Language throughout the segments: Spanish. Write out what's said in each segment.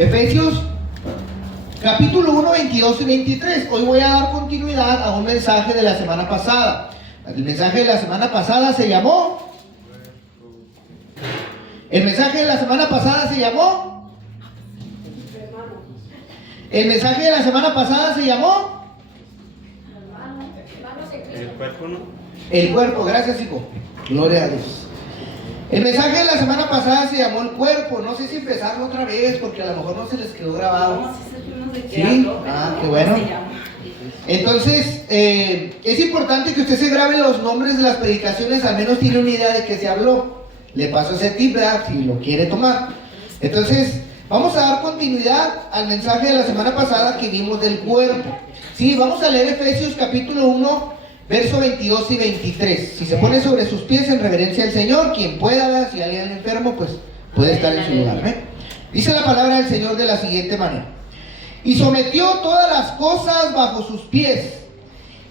Efesios capítulo 1, 22 y 23. Hoy voy a dar continuidad a un mensaje de la semana pasada. El mensaje de la semana pasada se llamó... El mensaje de la semana pasada se llamó... El mensaje de la semana pasada se llamó... El cuerpo, ¿no? El cuerpo, gracias, hijo. Gloria a Dios. El mensaje de la semana pasada se llamó el cuerpo. No sé si empezarlo otra vez porque a lo mejor no se les quedó grabado. Sí, qué bueno. Entonces, es importante que usted se grabe los nombres de las predicaciones, al menos tiene una idea de qué se habló. Le paso ese tip, ¿verdad? Si lo quiere tomar. Entonces, vamos a dar continuidad al mensaje de la semana pasada que vimos del cuerpo. Sí, vamos a leer Efesios capítulo 1, verso 22 y 23. Si se pone sobre sus pies en reverencia al Señor, quien pueda, ¿verdad? Si alguien enfermo, pues puede estar en su lugar, ¿eh? Dice la palabra del Señor de la siguiente manera: y sometió todas las cosas bajo sus pies,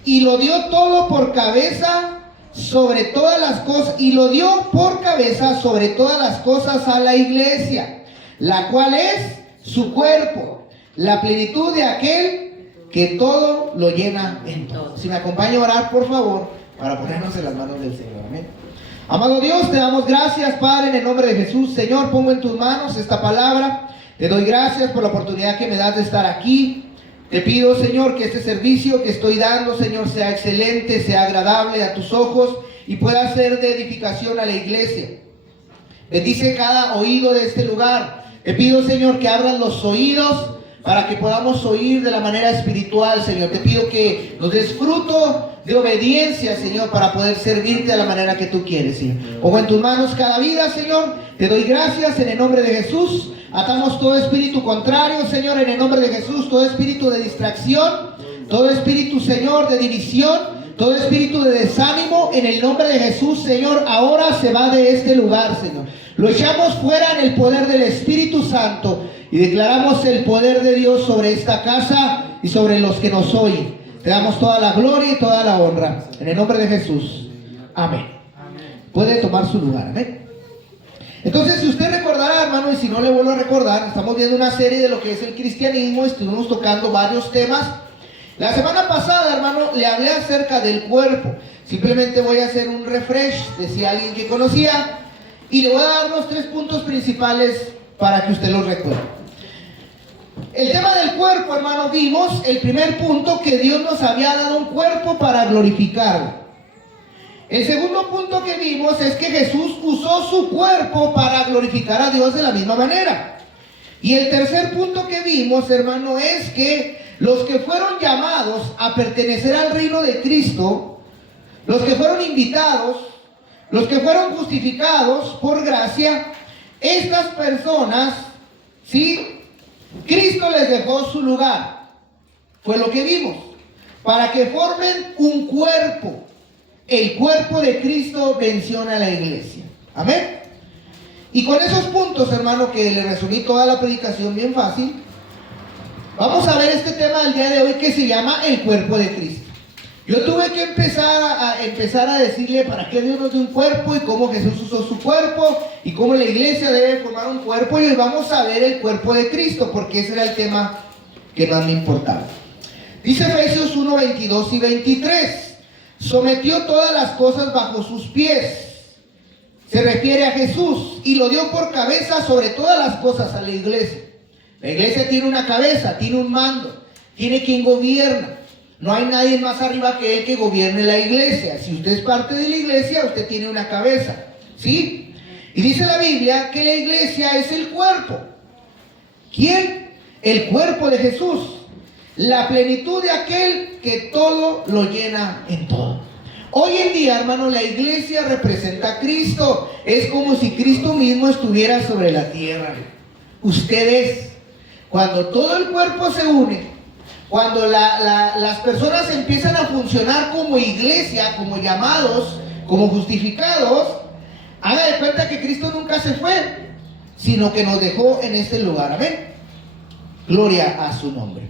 y lo dio todo por cabeza sobre todas las cosas, y lo dio por cabeza sobre todas las cosas a la iglesia, la cual es su cuerpo, la plenitud de aquel que todo lo llena en todo. Si me acompaña a orar, por favor, para ponernos en las manos del Señor. Amén. Amado Dios, te damos gracias, Padre, en el nombre de Jesús. Señor, pongo en tus manos esta palabra. Te doy gracias por la oportunidad que me das de estar aquí. Te pido, Señor, que este servicio que estoy dando, Señor, sea excelente, sea agradable a tus ojos y pueda ser de edificación a la iglesia. Bendice cada oído de este lugar. Te pido, Señor, que abran los oídos para que podamos oír de la manera espiritual, Señor. Te pido que nos des fruto de obediencia, Señor, para poder servirte de la manera que tú quieres, Señor. Pongo en tus manos cada vida, Señor. Te doy gracias en el nombre de Jesús. Atamos todo espíritu contrario, Señor, en el nombre de Jesús. Todo espíritu de distracción, todo espíritu, Señor, de división, todo espíritu de desánimo, en el nombre de Jesús, Señor, ahora se va de este lugar, Señor. Lo echamos fuera en el poder del Espíritu Santo y declaramos el poder de Dios sobre esta casa y sobre los que nos oyen. Te damos toda la gloria y toda la honra en el nombre de Jesús. Amén. Puede tomar su lugar. Amén. Entonces, si usted recordará, hermano, y si no le vuelvo a recordar, estamos viendo una serie de lo que es el cristianismo. Estuvimos tocando varios temas. La semana pasada, hermano, le hablé acerca del cuerpo. Simplemente voy a hacer un refresh, decía alguien que conocía, y le voy a dar los 3 puntos principales para que usted los recuerde. El tema del cuerpo, hermano, vimos el primer punto, que Dios nos había dado un cuerpo para glorificarlo. El segundo punto que vimos es que Jesús usó su cuerpo para glorificar a Dios de la misma manera. Y el tercer punto que vimos, hermano, es que los que fueron llamados a pertenecer al reino de Cristo, los que fueron invitados, los que fueron justificados por gracia, estas personas, ¿sí? Cristo les dejó su lugar. Fue lo que vimos. Para que formen un cuerpo. El cuerpo de Cristo menciona a la iglesia. Amén. Y con esos puntos, hermano, que le resumí toda la predicación bien fácil, vamos a ver este tema del día de hoy que se llama el cuerpo de Cristo. Yo tuve que empezar a decirle para qué Dios nos dio un cuerpo y cómo Jesús usó su cuerpo y cómo la iglesia debe formar un cuerpo, y hoy vamos a ver el cuerpo de Cristo porque ese era el tema que más me importaba. Dice Efesios 1, 22 y 23. Sometió todas las cosas bajo sus pies. Se refiere a Jesús y lo dio por cabeza sobre todas las cosas a la iglesia. La iglesia tiene una cabeza, tiene un mando, tiene quien gobierna. No hay nadie más arriba que él que gobierne la iglesia. Si usted es parte de la iglesia, usted tiene una cabeza, ¿sí? Y dice la Biblia que la iglesia es el cuerpo. ¿Quién? El cuerpo de Jesús. La plenitud de aquel que todo lo llena en todo. Hoy en día, hermano, la iglesia representa a Cristo. Es como si Cristo mismo estuviera sobre la tierra. Ustedes, cuando todo el cuerpo se une, cuando las personas empiezan a funcionar como iglesia, como llamados, como justificados, haga de cuenta que Cristo nunca se fue, sino que nos dejó en este lugar. Amén. Gloria a su nombre.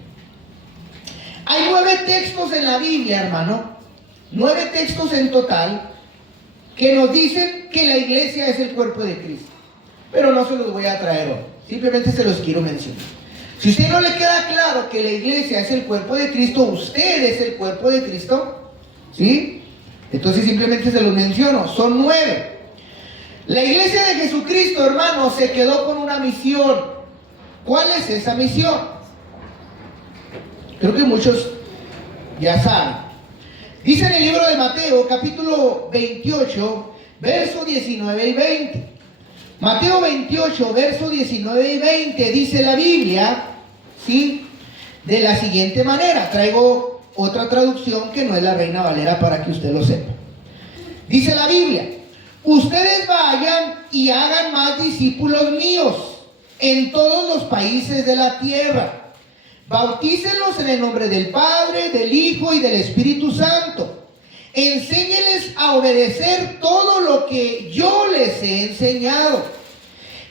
Hay 9 textos en la Biblia, hermano, 9 textos en total, que nos dicen que la iglesia es el cuerpo de Cristo. Pero no se los voy a traer hoy. Simplemente se los quiero mencionar. Si a usted no le queda claro que la iglesia es el cuerpo de Cristo, usted es el cuerpo de Cristo, ¿sí? Entonces simplemente se los menciono. Son 9. La iglesia de Jesucristo, hermano, se quedó con una misión. ¿Cuál es esa misión? Creo que muchos ya saben. Dice en el libro de Mateo, capítulo 28, versos 19 y 20. Mateo 28, versos 19 y 20, dice la Biblia, ¿sí? De la siguiente manera. Traigo otra traducción que no es la Reina Valera para que usted lo sepa. Dice la Biblia: ustedes vayan y hagan más discípulos míos en todos los países de la tierra. Bautícenlos en el nombre del Padre, del Hijo y del Espíritu Santo. Enséñenles a obedecer todo lo que yo les he enseñado.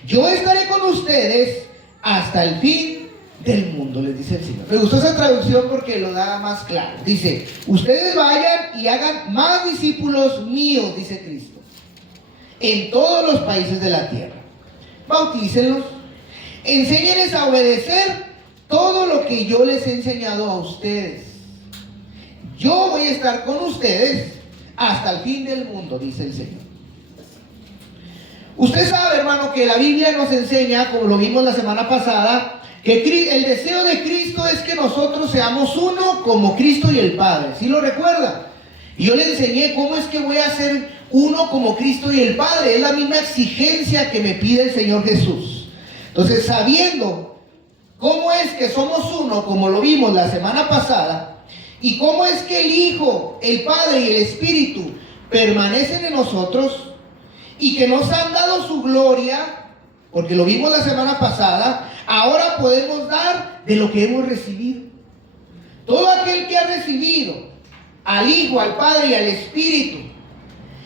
Yo estaré con ustedes hasta el fin del mundo, les dice el Señor. Me gustó esa traducción porque lo da más claro. Dice: ustedes vayan y hagan más discípulos míos, dice Cristo, en todos los países de la tierra. Bautícenlos, enséñenles a obedecer todo lo que yo les he enseñado a ustedes. Yo voy a estar con ustedes hasta el fin del mundo, dice el Señor. Usted sabe, hermano, que la Biblia nos enseña, como lo vimos la semana pasada, que el deseo de Cristo es que nosotros seamos uno como Cristo y el Padre. ¿Sí lo recuerda? Y yo le enseñé cómo es que voy a ser uno como Cristo y el Padre. Es la misma exigencia que me pide el Señor Jesús. Entonces, sabiendo cómo es que somos uno, como lo vimos la semana pasada, y cómo es que el Hijo, el Padre y el Espíritu permanecen en nosotros, y que nos han dado su gloria, porque lo vimos la semana pasada, ahora podemos dar de lo que hemos recibido. Todo aquel que ha recibido al Hijo, al Padre y al Espíritu,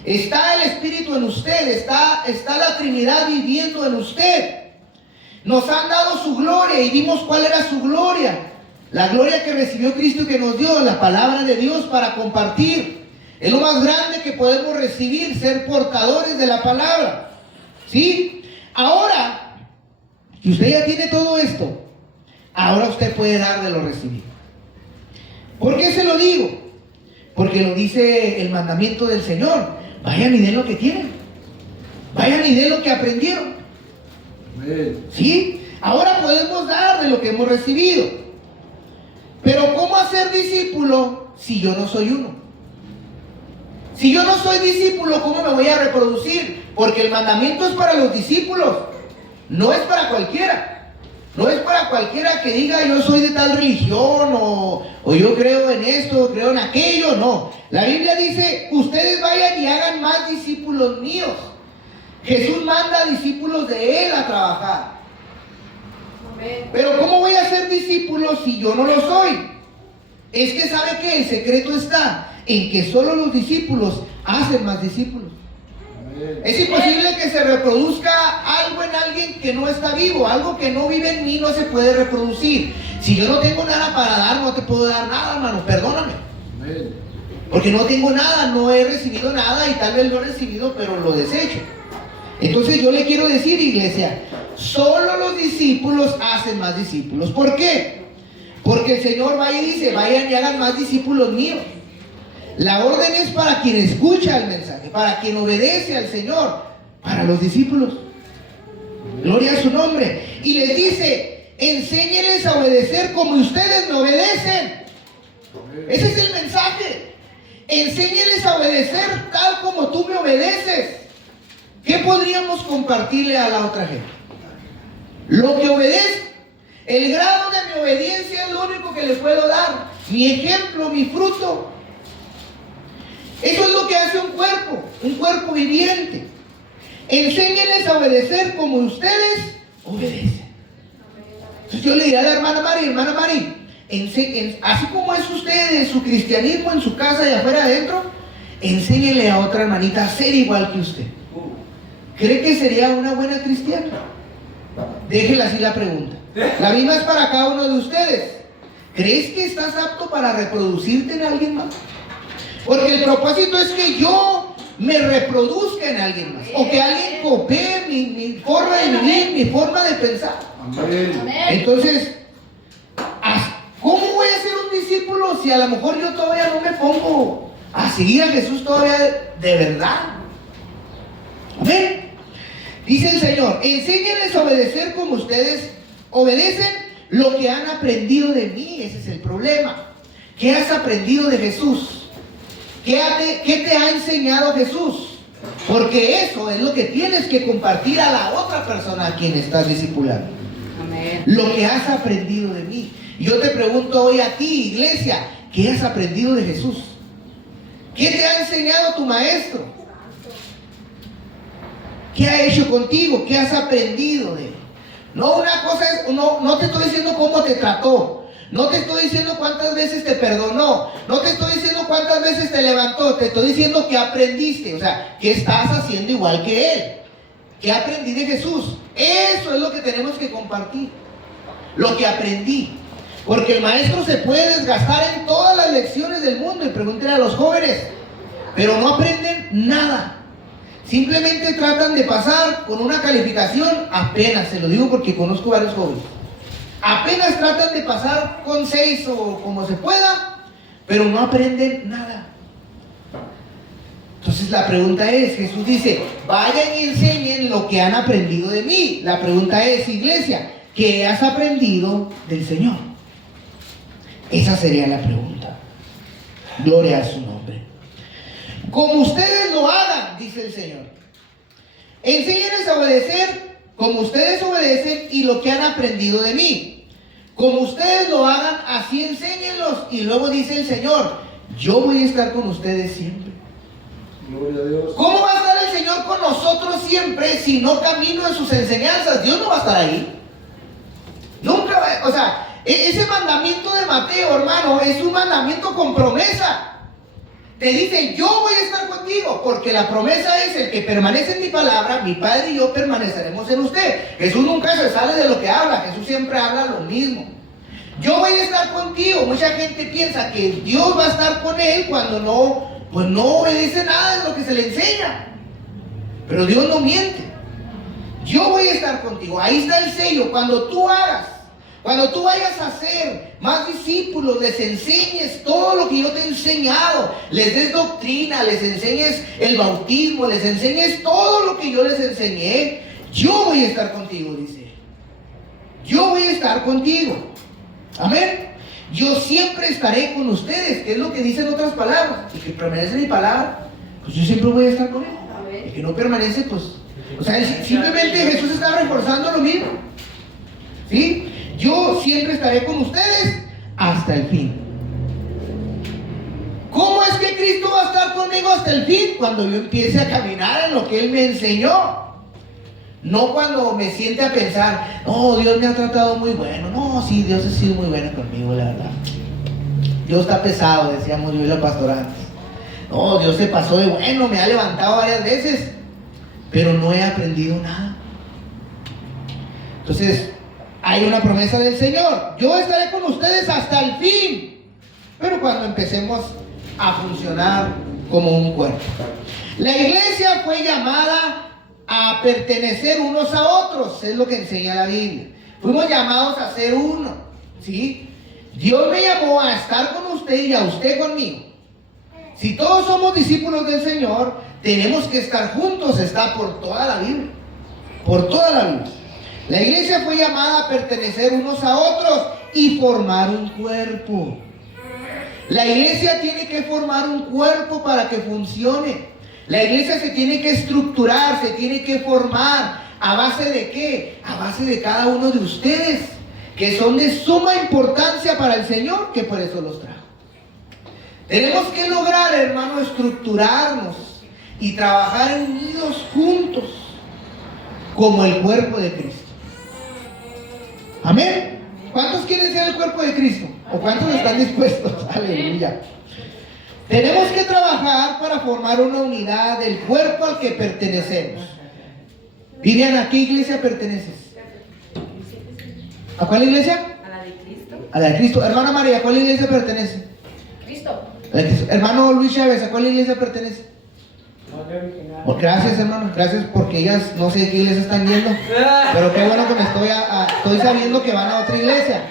está el Espíritu en usted, está la Trinidad viviendo en usted. Nos han dado su gloria y vimos cuál era su gloria. La gloria que recibió Cristo y que nos dio, la palabra de Dios para compartir. Es lo más grande que podemos recibir, ser portadores de la palabra. ¿Sí? Ahora, si usted ya tiene todo esto, ahora usted puede dar de lo recibido. ¿Por qué se lo digo? Porque lo dice el mandamiento del Señor. Vayan y den lo que tienen. Vayan y den lo que aprendieron. ¿Sí? Ahora podemos dar de lo que hemos recibido. Pero ¿cómo hacer discípulo si yo no soy uno? Si yo no soy discípulo, ¿cómo me voy a reproducir? Porque el mandamiento es para los discípulos, no es para cualquiera. No es para cualquiera que diga yo soy de tal religión o yo creo en esto, creo en aquello. No, la Biblia dice: ustedes vayan y hagan más discípulos míos. Jesús manda a discípulos de Él a trabajar. Pero ¿cómo voy a ser discípulo si yo no lo soy? Es que ¿sabe qué? El secreto está en que solo los discípulos hacen más discípulos. Es imposible que se reproduzca algo en alguien que no está vivo. Algo que no vive en mí no se puede reproducir. Si yo no tengo nada para dar, no te puedo dar nada, hermano, perdóname. Porque no tengo nada, no he recibido nada, y tal vez lo he recibido pero lo desecho. Entonces yo le quiero decir, iglesia, solo los discípulos hacen más discípulos. ¿Por qué? Porque el Señor va y dice: vayan y hagan más discípulos míos. La orden es para quien escucha el mensaje, para quien obedece al Señor, para los discípulos. Gloria a su nombre. Y les dice: enséñenles a obedecer como ustedes me obedecen. Ese es el mensaje. Enséñenles a obedecer tal como tú me obedeces. ¿Qué podríamos compartirle a la otra gente? Lo que obedezco. El grado de mi obediencia es lo único que les puedo dar. Mi ejemplo, mi fruto. Eso es lo que hace un cuerpo viviente. Enséñenles a obedecer como ustedes obedecen. Entonces yo le diré a la hermana Mari, así como es usted en su cristianismo, en su casa y afuera adentro, enséñele a otra hermanita a ser igual que usted. ¿Cree que sería una buena cristiana? Déjela así la pregunta. La misma es para cada uno de ustedes. ¿Crees que estás apto para reproducirte en alguien más? Porque el propósito es que yo me reproduzca en alguien más, o que alguien copie mi forma de vivir, mi forma de pensar. Amén. Entonces, ¿cómo voy a ser un discípulo si a lo mejor yo todavía no me pongo a seguir a Jesús todavía de verdad? Amén. Dice el Señor, enséñenles a obedecer como ustedes obedecen lo que han aprendido de mí. Ese es el problema. ¿Qué has aprendido de Jesús? ¿Qué te ha enseñado Jesús? Porque eso es lo que tienes que compartir a la otra persona a quien estás discipulando. Amén. Lo que has aprendido de mí. Y yo te pregunto hoy a ti, iglesia, ¿qué has aprendido de Jesús? ¿Qué te ha enseñado tu maestro? ¿Qué ha hecho contigo? ¿Qué has aprendido de él? No, una cosa es, no te estoy diciendo cómo te trató. No te estoy diciendo cuántas veces te perdonó. No te estoy diciendo cuántas veces te levantó. Te estoy diciendo que aprendiste. O sea, ¿qué estás haciendo igual que él? ¿Qué aprendí de Jesús? Eso es lo que tenemos que compartir. Lo que aprendí. Porque el maestro se puede desgastar en todas las lecciones del mundo. Y pregúntenle a los jóvenes. Pero no aprenden nada. Simplemente tratan de pasar con una calificación apenas. Se lo digo porque conozco varios jóvenes. Apenas tratan de pasar con 6 o como se pueda, pero no aprenden nada. Entonces la pregunta es, Jesús dice, vayan y enseñen lo que han aprendido de mí. La pregunta es, iglesia, ¿qué has aprendido del Señor? Esa sería la pregunta. Gloria a su nombre. Como ustedes lo hagan, dice el Señor. Enséñenles a obedecer como ustedes obedecen y lo que han aprendido de mí. Como ustedes lo hagan, así enséñenlos. Y luego dice el Señor, yo voy a estar con ustedes siempre. Gloria a Dios. ¿Cómo va a estar el Señor con nosotros siempre si no camino en sus enseñanzas? Dios no va a estar ahí. Nunca va, o sea, ese mandamiento de Mateo, hermano, es un mandamiento con promesa. Te dice, yo voy a estar contigo, porque la promesa es el que permanece en mi palabra, mi Padre y yo permaneceremos en usted. Jesús nunca se sale de lo que habla, Jesús siempre habla lo mismo. Yo voy a estar contigo. Mucha gente piensa que Dios va a estar con él cuando no obedece nada de lo que se le enseña. Pero Dios no miente. Yo voy a estar contigo. Ahí está el sello. Cuando tú vayas a hacer más discípulos, les enseñes todo lo que yo te he enseñado, les des doctrina, les enseñes el bautismo, les enseñes todo lo que yo les enseñé, yo voy a estar contigo, dice. Yo voy a estar contigo. Amén. Yo siempre estaré con ustedes, que es lo que dicen otras palabras. El que permanece en mi palabra, pues yo siempre voy a estar con él. El que no permanece, pues, o sea, simplemente Jesús está reforzando lo mismo. ¿Sí? Yo siempre estaré con ustedes hasta el fin. ¿Cómo es que Cristo va a estar conmigo hasta el fin? Cuando yo empiece a caminar en lo que Él me enseñó. No cuando me siente a pensar, no, Dios me ha tratado muy bueno. No, sí, Dios ha sido muy bueno conmigo, la verdad. Dios está pesado, decíamos yo y la pastora antes. No, Dios se pasó de bueno, me ha levantado varias veces, pero no he aprendido nada. Entonces, hay una promesa del Señor. Yo estaré con ustedes hasta el fin. Pero cuando empecemos a funcionar como un cuerpo. La iglesia fue llamada a pertenecer unos a otros. Es lo que enseña la Biblia. Fuimos llamados a ser uno. ¿Sí? Dios me llamó a estar con usted y a usted conmigo. Si todos somos discípulos del Señor, tenemos que estar juntos. Está por toda la Biblia. Por toda la Biblia. La iglesia fue llamada a pertenecer unos a otros y formar un cuerpo. La iglesia tiene que formar un cuerpo para que funcione. La iglesia se tiene que estructurar, se tiene que formar. ¿A base de qué? A base de cada uno de ustedes, que son de suma importancia para el Señor, que por eso los trajo. Tenemos que lograr, hermano, estructurarnos y trabajar unidos juntos como el cuerpo de Cristo. Amén. ¿Cuántos quieren ser el cuerpo de Cristo? ¿O cuántos están dispuestos? Aleluya. Tenemos que trabajar para formar una unidad del cuerpo al que pertenecemos. Vivian, ¿a qué iglesia perteneces? ¿A cuál iglesia? A la de Cristo. A la de Cristo. Hermana María, ¿a cuál iglesia pertenece? Cristo. A la de Cristo. Hermano Luis Chávez, ¿a cuál iglesia pertenece? A Gracias, hermano, gracias, porque ellas no sé qué iglesia están yendo, pero qué bueno que me estoy sabiendo que van a otra iglesia.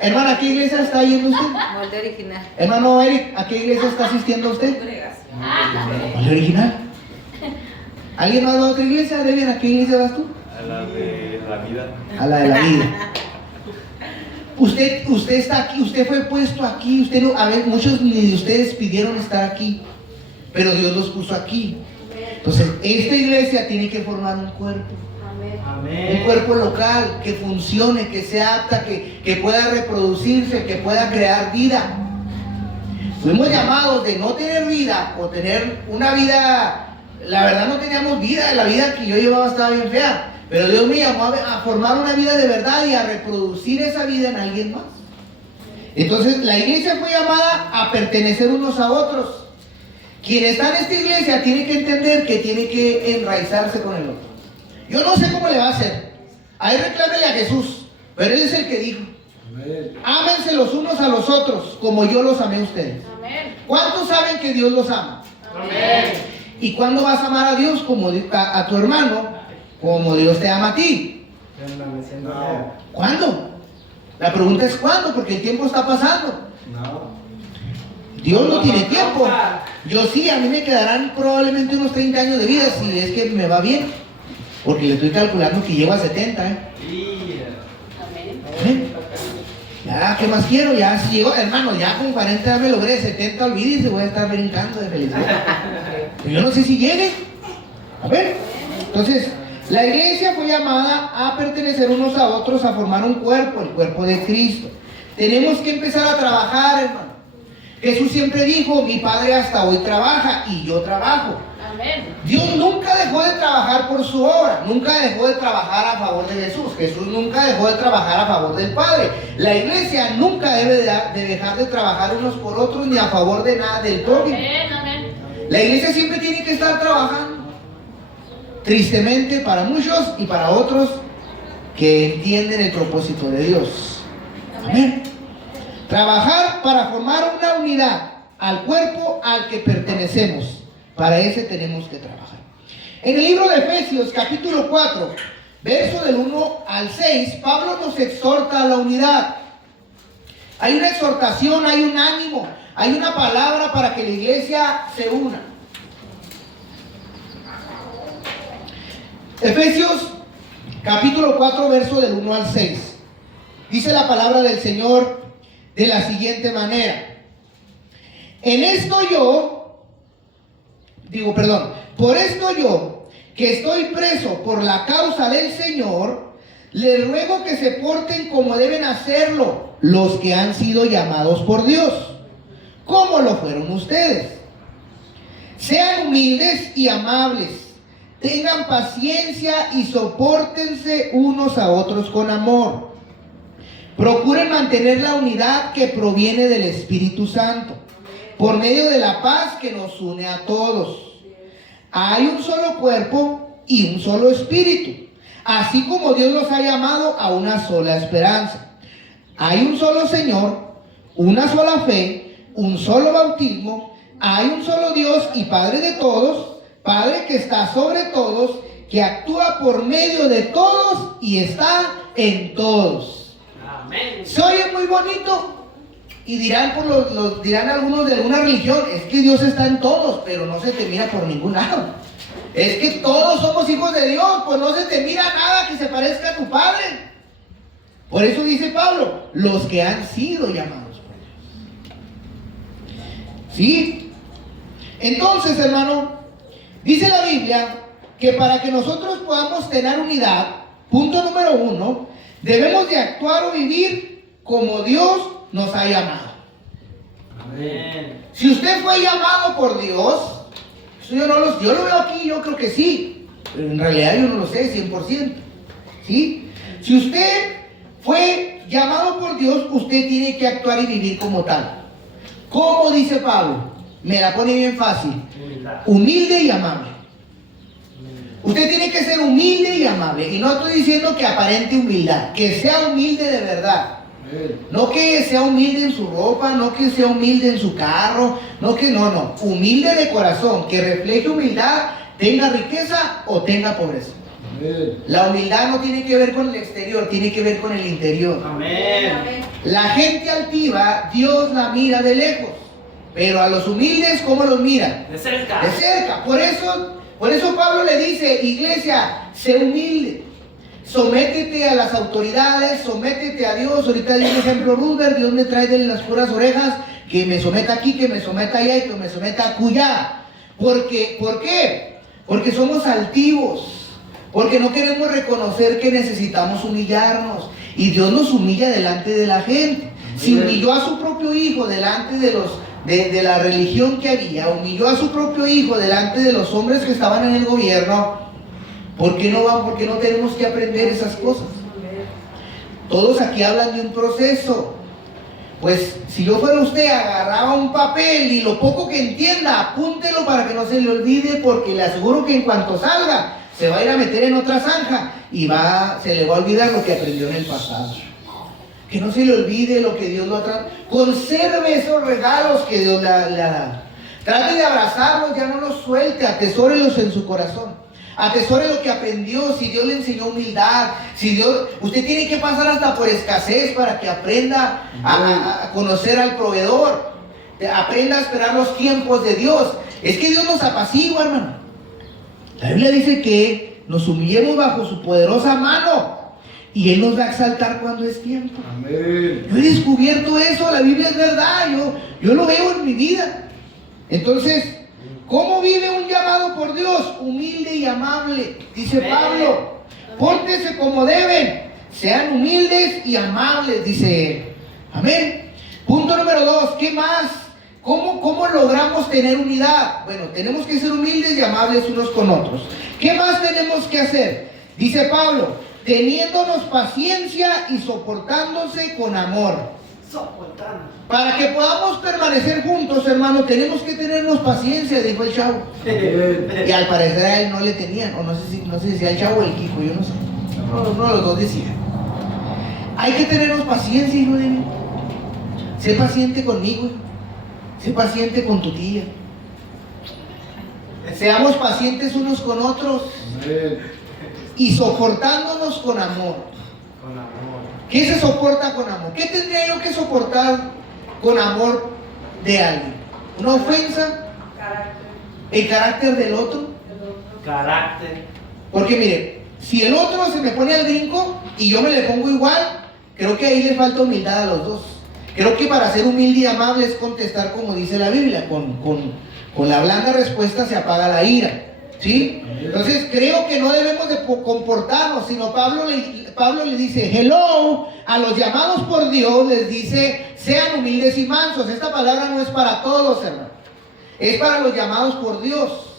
Hermano, ¿a qué iglesia está yendo usted? Molde Original. Hermano Eric, ¿a qué iglesia está asistiendo usted? Molde Original. ¿Alguien más va a otra iglesia? Debian, ¿a qué iglesia vas tú? A la de la vida. A la de la vida. Usted está aquí, usted fue puesto aquí, usted no, a ver, muchos ni de ustedes pidieron estar aquí, pero Dios los puso aquí. Entonces, esta iglesia tiene que formar un cuerpo. Un cuerpo local, que funcione, que sea apta, que pueda reproducirse, que pueda crear vida. Fuimos llamados de no tener vida o tener una vida, la verdad no teníamos vida, la vida que yo llevaba estaba bien fea, pero Dios me llamó a formar una vida de verdad y a reproducir esa vida en alguien más. Entonces la iglesia fue llamada a pertenecer unos a otros. Quien está en esta iglesia tiene que entender que tiene que enraizarse con el otro. Yo no sé cómo le va a hacer. Ahí reclámele a Jesús, pero Él es el que dijo: ámense los unos a los otros como yo los amé a ustedes. Amén. ¿Cuántos saben que Dios los ama? Amén. ¿Y cuándo vas a amar a Dios como a tu hermano como Dios te ama a ti? ¿Cuándo? La pregunta es ¿cuándo? Porque el tiempo está pasando. Dios no tiene tiempo. Yo sí, a mí me quedarán probablemente unos 30 años de vida si es que me va bien, porque le estoy calculando que llevo a 70. Ya, ¿qué más quiero? Ya, si llego, hermano, ya con 40 ya me logré, 70 olvídese, voy a estar brincando de felicidad. Pero yo no sé si llegue. A ver, entonces, la iglesia fue llamada a pertenecer unos a otros, a formar un cuerpo, el cuerpo de Cristo. Tenemos que empezar a trabajar, hermano. Jesús siempre dijo: mi Padre hasta hoy trabaja y yo trabajo. Amén. Dios nunca dejó de trabajar por su obra, nunca dejó de trabajar a favor de Jesús. Jesús nunca dejó de trabajar a favor del Padre. La iglesia nunca debe de dejar de trabajar unos por otros ni a favor de nada del prójimo. Amén. Amén. La iglesia siempre tiene que estar trabajando. Tristemente para muchos y para otros que entienden el propósito de Dios. Amén. Trabajar para formar una unidad al cuerpo al que pertenecemos. Para ese tenemos que trabajar. En el libro de Efesios, capítulo 4, verso del 1 al 6, Pablo nos exhorta a la unidad. Hay una exhortación, hay un ánimo, hay una palabra para que la iglesia se una. Efesios, capítulo 4, verso del 1 al 6. Dice la palabra del Señor de la siguiente manera: por esto yo, que estoy preso por la causa del Señor, les ruego que se porten como deben hacerlo los que han sido llamados por Dios, como lo fueron ustedes. Sean humildes y amables, tengan paciencia y sopórtense unos a otros con amor. Procuren mantener la unidad que proviene del Espíritu Santo, por medio de la paz que nos une a todos. Hay un solo cuerpo y un solo espíritu, así como Dios los ha llamado a una sola esperanza. Hay un solo Señor, una sola fe, un solo bautismo. Hay un solo Dios y Padre de todos, Padre que está sobre todos, que actúa por medio de todos y está en todos. Amén. Se oye muy bonito. Y dirán dirán algunos de alguna religión: es que Dios está en todos, pero no se te mira por ningún lado. Es que todos somos hijos de Dios, pues no se te mira nada que se parezca a tu Padre. Por eso dice Pablo: los que han sido llamados por Dios. ¿Sí? Entonces, hermano, dice la Biblia que para que nosotros podamos tener unidad, punto número 1, debemos de actuar o vivir como Dios nos ha llamado. Amén. Si usted fue llamado por Dios, eso yo lo veo aquí, yo creo que sí, pero en realidad yo no lo sé 100%. ¿Sí? Si usted fue llamado por Dios, usted tiene que actuar y vivir como tal. ¿Cómo dice Pablo? Me la pone bien fácil: humilde y amable. Usted tiene que ser humilde y amable. Y no estoy diciendo que aparente humildad, que sea humilde de verdad. No que sea humilde en su ropa, no que sea humilde en su carro, no, humilde de corazón, que refleje humildad, tenga riqueza o tenga pobreza. La humildad no tiene que ver con el exterior, tiene que ver con el interior. Amén. La gente altiva, Dios la mira de lejos, pero a los humildes, ¿cómo los mira? De cerca. De cerca. Por eso Pablo le dice, iglesia, sé humilde, sométete a las autoridades, sométete a Dios. Ahorita di un ejemplo, Rubber, Dios me trae de las puras orejas, que me someta aquí, que me someta allá y que me someta acullá. ¿Por qué? Porque somos altivos. Porque no queremos reconocer que necesitamos humillarnos. Y Dios nos humilla delante de la gente. Si humilló a su propio hijo delante de la religión que había, humilló a su propio hijo delante de los hombres que estaban en el gobierno, ¿por qué no tenemos que aprender esas cosas? Todos aquí hablan de un proceso. Pues si yo fuera usted, agarraba un papel y lo poco que entienda, apúntelo para que no se le olvide, porque le aseguro que en cuanto salga, se va a ir a meter en otra zanja y se le va a olvidar lo que aprendió en el pasado. Que no se le olvide lo que Dios lo ha traído. Conserve esos regalos que Dios le ha dado. Trate de abrazarlos, ya no los suelte, atesórelos en su corazón. Atesore lo que aprendió. Si Dios le enseñó humildad, usted tiene que pasar hasta por escasez para que aprenda a conocer al proveedor. Aprenda a esperar los tiempos de Dios. Es que Dios nos apacigua, hermano. La Biblia dice que nos humillemos bajo su poderosa mano y Él nos va a exaltar cuando es tiempo. Amén. Yo he descubierto eso, la Biblia es verdad, yo lo veo en mi vida. Entonces, ¿cómo vive un llamado por Dios? Humilde y amable, dice Pablo. Pórtense como deben, sean humildes y amables, dice él. Amén. Punto número 2, ¿qué más? ¿Cómo logramos tener unidad? Bueno, tenemos que ser humildes y amables unos con otros. ¿Qué más tenemos que hacer? Dice Pablo, teniéndonos paciencia y soportándose con amor. Para que podamos permanecer juntos, hermano, tenemos que tenernos paciencia, dijo el chavo. Y al parecer a él no le tenían, o no sé si decía el chavo o el Kiko, yo no sé. Uno de los dos decía. Hay que tenernos paciencia, hijo de mí. Sé paciente conmigo, hijo. Sé paciente con tu tía. Seamos pacientes unos con otros. Y soportándonos con amor. ¿Qué se soporta con amor? ¿Qué tendría yo que soportar con amor de alguien? ¿Una ofensa? ¿El carácter del otro? Carácter. Porque mire, si el otro se me pone al brinco y yo me le pongo igual, creo que ahí le falta humildad a los dos. Creo que para ser humilde y amable es contestar como dice la Biblia, con la blanda respuesta se apaga la ira, ¿sí? Entonces creo que no debemos de comportarnos, sino Pablo le dice, hello, a los llamados por Dios les dice, sean humildes y mansos. Esta palabra no es para todos, hermano, es para los llamados por Dios.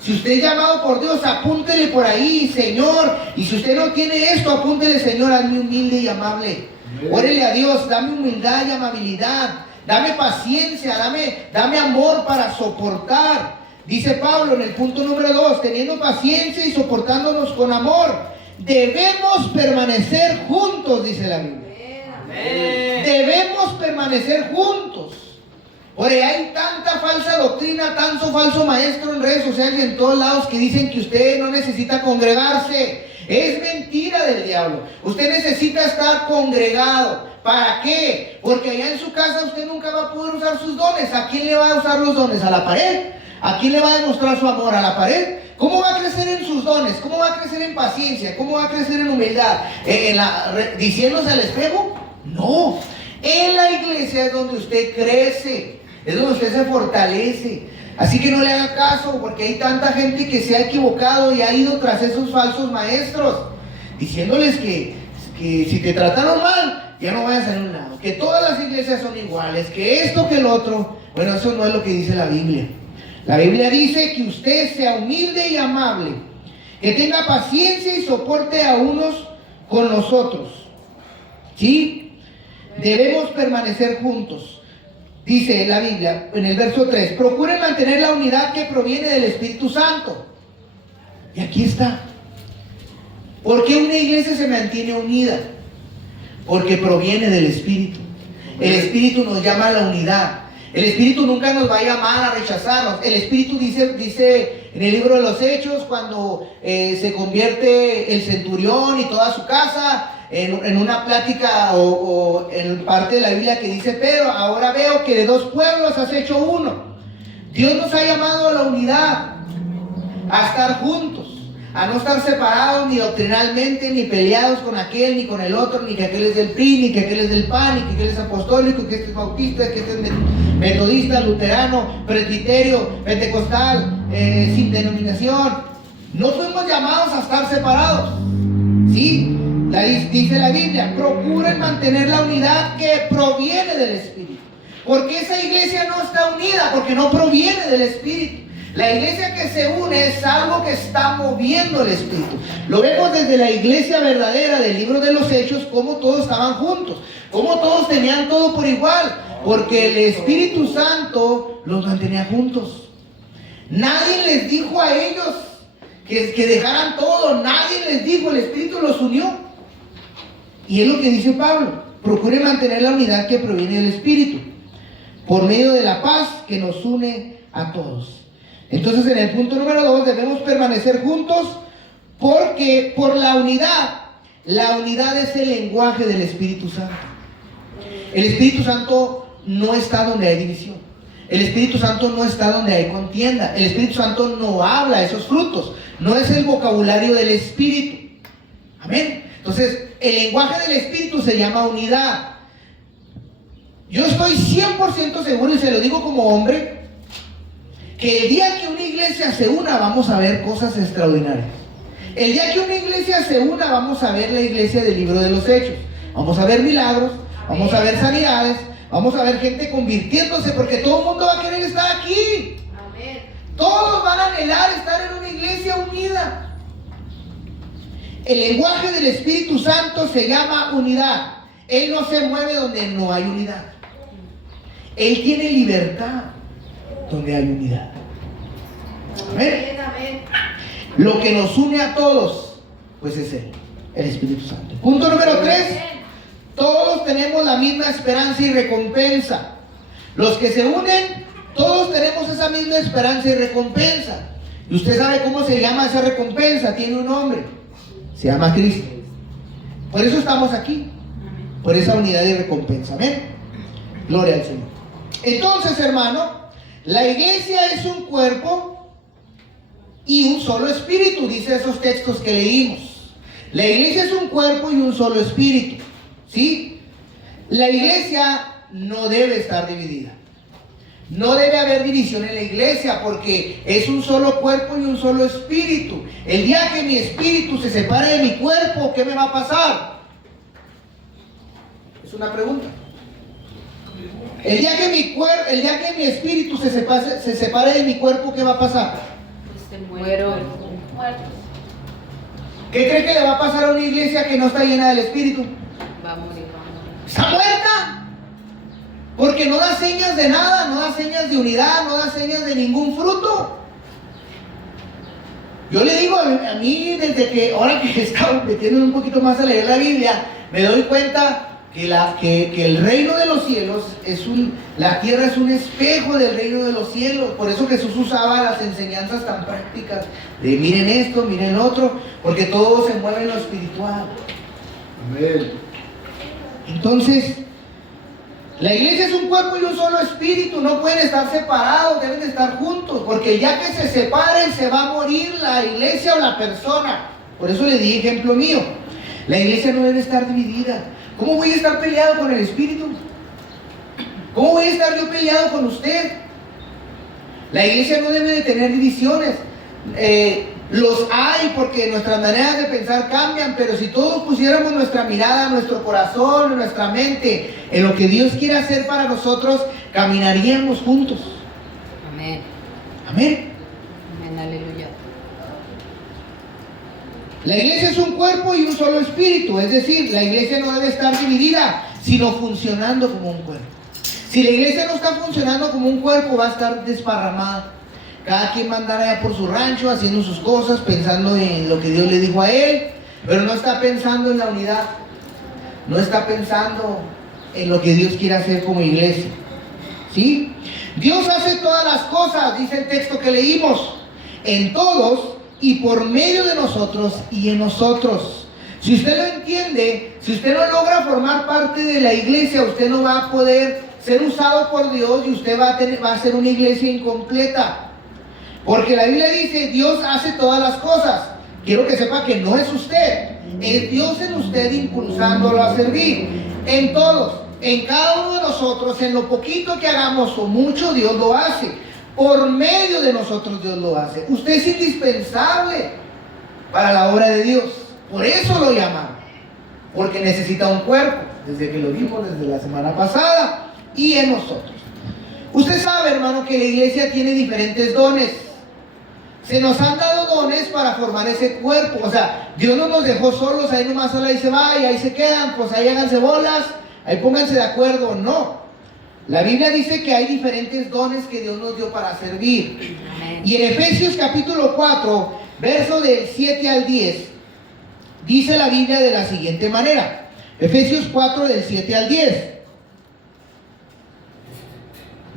Si usted es llamado por Dios, apúntele por ahí, Señor, y si usted no tiene esto, apúntele, Señor, hazme humilde y amable. Órele a Dios, dame humildad y amabilidad, dame paciencia, dame amor para soportar. Dice Pablo en el punto número 2, teniendo paciencia y soportándonos con amor, debemos permanecer juntos, dice la Biblia. Amén. Debemos permanecer juntos. Oye, hay tanta falsa doctrina, tanto falso maestro en redes sociales y en todos lados que dicen que usted no necesita congregarse. Es mentira del diablo. Usted necesita estar congregado. ¿Para qué? Porque allá en su casa usted nunca va a poder usar sus dones. ¿A quién le va a usar los dones? ¿A la pared? ¿A quién le va a demostrar su amor? ¿A la pared? ¿Cómo va a crecer en sus dones? ¿Cómo va a crecer en paciencia? ¿Cómo va a crecer en humildad? ¿Diciéndose al espejo? No. En la iglesia es donde usted crece, es donde usted se fortalece. Así que no le haga caso, porque hay tanta gente que se ha equivocado y ha ido tras esos falsos maestros, diciéndoles que si te trataron mal, ya no vayas a un lado, que todas las iglesias son iguales, que esto, que el otro. Bueno, eso no es lo que dice la Biblia. La Biblia dice que usted sea humilde y amable, que tenga paciencia y soporte a unos con los otros. ¿Sí? Debemos permanecer juntos. Dice la Biblia en el verso 3, procuren mantener la unidad que proviene del Espíritu Santo. Y aquí está. ¿Por qué una iglesia se mantiene unida? porque proviene del Espíritu. El Espíritu nos llama a la unidad. El Espíritu nunca nos va a llamar a rechazarnos. El Espíritu dice en el libro de los Hechos, cuando se convierte el centurión y toda su casa, en una plática o en parte de la Biblia que dice: pero ahora veo que de dos pueblos has hecho uno. Dios nos ha llamado a la unidad, a estar juntos, a no estar separados ni doctrinalmente, ni peleados con aquel, ni con el otro, ni que aquel es del PRI, ni que aquel es del PAN, ni que aquel es apostólico, que este es bautista, que este es metodista, luterano, presbiterio, pentecostal, sin denominación. No fuimos llamados a estar separados. ¿Sí? Dice la Biblia: procuren mantener la unidad que proviene del Espíritu. ¿Por qué esa iglesia no está unida? Porque no proviene del Espíritu. La iglesia que se une es algo que está moviendo el Espíritu. Lo vemos desde la iglesia verdadera del libro de los Hechos, cómo todos estaban juntos, cómo todos tenían todo por igual, porque el Espíritu Santo los mantenía juntos. Nadie les dijo a ellos que dejaran todo, nadie les dijo, el Espíritu los unió. Y es lo que dice Pablo: procure mantener la unidad que proviene del Espíritu, por medio de la paz que nos une a todos. Entonces, en el punto número 2, debemos permanecer juntos porque por la unidad es el lenguaje del Espíritu Santo. El Espíritu Santo no está donde hay división. El Espíritu Santo no está donde hay contienda. El Espíritu Santo no habla esos frutos. No es el vocabulario del Espíritu. Amén. Entonces, el lenguaje del Espíritu se llama unidad. Yo estoy 100% seguro, y se lo digo como hombre, que el día que una iglesia se una vamos a ver cosas extraordinarias. El día que una iglesia se una vamos a ver la iglesia del libro de los Hechos. Vamos a ver milagros, vamos a ver sanidades, vamos a ver gente convirtiéndose, porque todo el mundo va a querer estar aquí. Amén. Todos van a anhelar estar en una iglesia unida. El lenguaje del Espíritu Santo se llama unidad. Él no se mueve donde no hay unidad. Él tiene libertad donde hay unidad. Amén. Lo que nos une a todos, pues es Él, el Espíritu Santo. Punto número 3. Todos tenemos la misma esperanza y recompensa. Los que se unen, todos tenemos esa misma esperanza y recompensa. Y usted sabe cómo se llama esa recompensa. Tiene un nombre. Se llama Cristo. Por eso estamos aquí. Por esa unidad y recompensa. Amén. Gloria al Señor. Entonces, hermano, la iglesia es un cuerpo y un solo espíritu, dice esos textos que leímos. La iglesia es un cuerpo y un solo espíritu, ¿sí? La iglesia no debe estar dividida. No debe haber división en la iglesia, porque es un solo cuerpo y un solo espíritu. El día que mi espíritu se separe de mi cuerpo, ¿qué me va a pasar? Es una pregunta. El día que mi espíritu se separe de mi cuerpo, ¿qué va a pasar? Muero. ¿Qué cree que le va a pasar a una iglesia que no está llena del Espíritu? Va a morir. Está muerta. Porque no da señas de nada, no da señas de unidad, no da señas de ningún fruto. Yo le digo a mí, desde que ahora que estaba metiendo un poquito más a leer la Biblia, me doy cuenta que el reino de los cielos la tierra es un espejo del reino de los cielos. Por eso Jesús usaba las enseñanzas tan prácticas de miren esto, miren lo otro, porque todo se mueve en lo espiritual. Amén. Entonces, la iglesia es un cuerpo y un solo espíritu. No pueden estar separados, deben de estar juntos, porque ya que se separen se va a morir la iglesia o la persona. Por eso le di ejemplo mío. La iglesia no debe estar dividida. ¿Cómo voy a estar peleado con el Espíritu? ¿Cómo voy a estar yo peleado con usted? La iglesia no debe de tener divisiones. Los hay porque nuestras maneras de pensar cambian, pero si todos pusiéramos nuestra mirada, nuestro corazón, nuestra mente en lo que Dios quiere hacer para nosotros, caminaríamos juntos. Amén. Amén. Amén, aleluya. La iglesia es un cuerpo y un solo espíritu, es decir, la iglesia no debe estar dividida, sino funcionando como un cuerpo. Si la iglesia no está funcionando como un cuerpo, va a estar desparramada. Cada quien va a andar allá por su rancho, haciendo sus cosas, pensando en lo que Dios le dijo a él, pero no está pensando en la unidad. no está pensando en lo que Dios quiere hacer como iglesia. ¿Sí? Dios hace todas las cosas, dice el texto que leímos, en todos y por medio de nosotros y en nosotros. Si usted lo entiende, si usted no logra formar parte de la iglesia, usted no va a poder ser usado por Dios y usted va a ser una iglesia incompleta. Porque la Biblia dice, Dios hace todas las cosas. Quiero que sepa que no es usted, es Dios en usted impulsándolo a servir. En todos, en cada uno de nosotros, en lo poquito que hagamos o mucho, Dios lo hace. Por medio de nosotros Dios lo hace. Usted es indispensable para la obra de Dios. Por eso lo llamaron. Porque necesita un cuerpo, desde que lo vimos desde la semana pasada, y en nosotros. Usted sabe, hermano, que la iglesia tiene diferentes dones. Se nos han dado dones para formar ese cuerpo. O sea, Dios no nos dejó solos, ahí nomás sola y se va, y ahí se quedan, pues ahí háganse bolas, ahí pónganse de acuerdo. No. La Biblia dice que hay diferentes dones que Dios nos dio para servir. Amén. Y en Efesios capítulo 4, verso del 7 al 10, dice la Biblia de la siguiente manera. Efesios 4 del 7 al 10.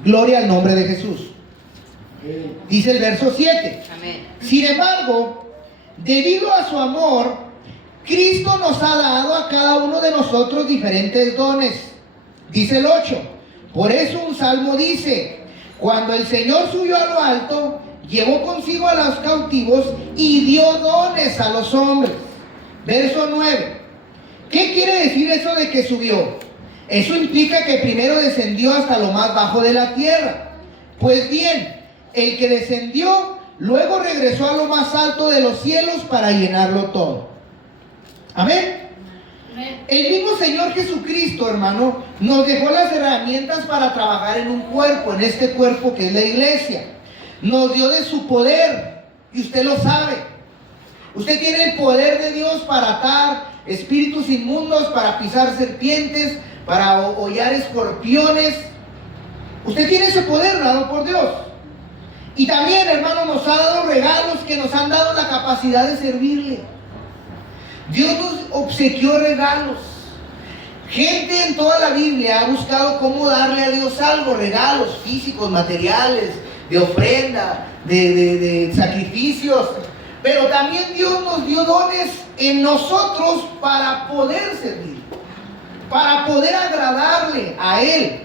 Gloria al nombre de Jesús. Dice el verso 7. Amén. Sin embargo, debido a su amor, Cristo nos ha dado a cada uno de nosotros diferentes dones. Dice el 8. Por eso un salmo dice: cuando el Señor subió a lo alto, llevó consigo a los cautivos y dio dones a los hombres. Verso 9. ¿Qué quiere decir eso de que subió? Eso implica que primero descendió hasta lo más bajo de la tierra. Pues bien, el que descendió, luego regresó a lo más alto de los cielos para llenarlo todo. Amén. El mismo Señor Jesucristo, hermano, nos dejó las herramientas para trabajar en un cuerpo, en este cuerpo que es la iglesia. Nos dio de su poder, y usted lo sabe. Usted tiene el poder de Dios para atar espíritus inmundos, para pisar serpientes, para hollar escorpiones. Usted tiene ese poder dado por Dios. Y también, hermano, nos ha dado regalos que nos han dado la capacidad de servirle. Dios nos obsequió regalos. Gente en toda la Biblia ha buscado cómo darle a Dios algo, regalos físicos, materiales, de ofrenda, de sacrificios. Pero también Dios nos dio dones en nosotros para poder servir, para poder agradarle a Él.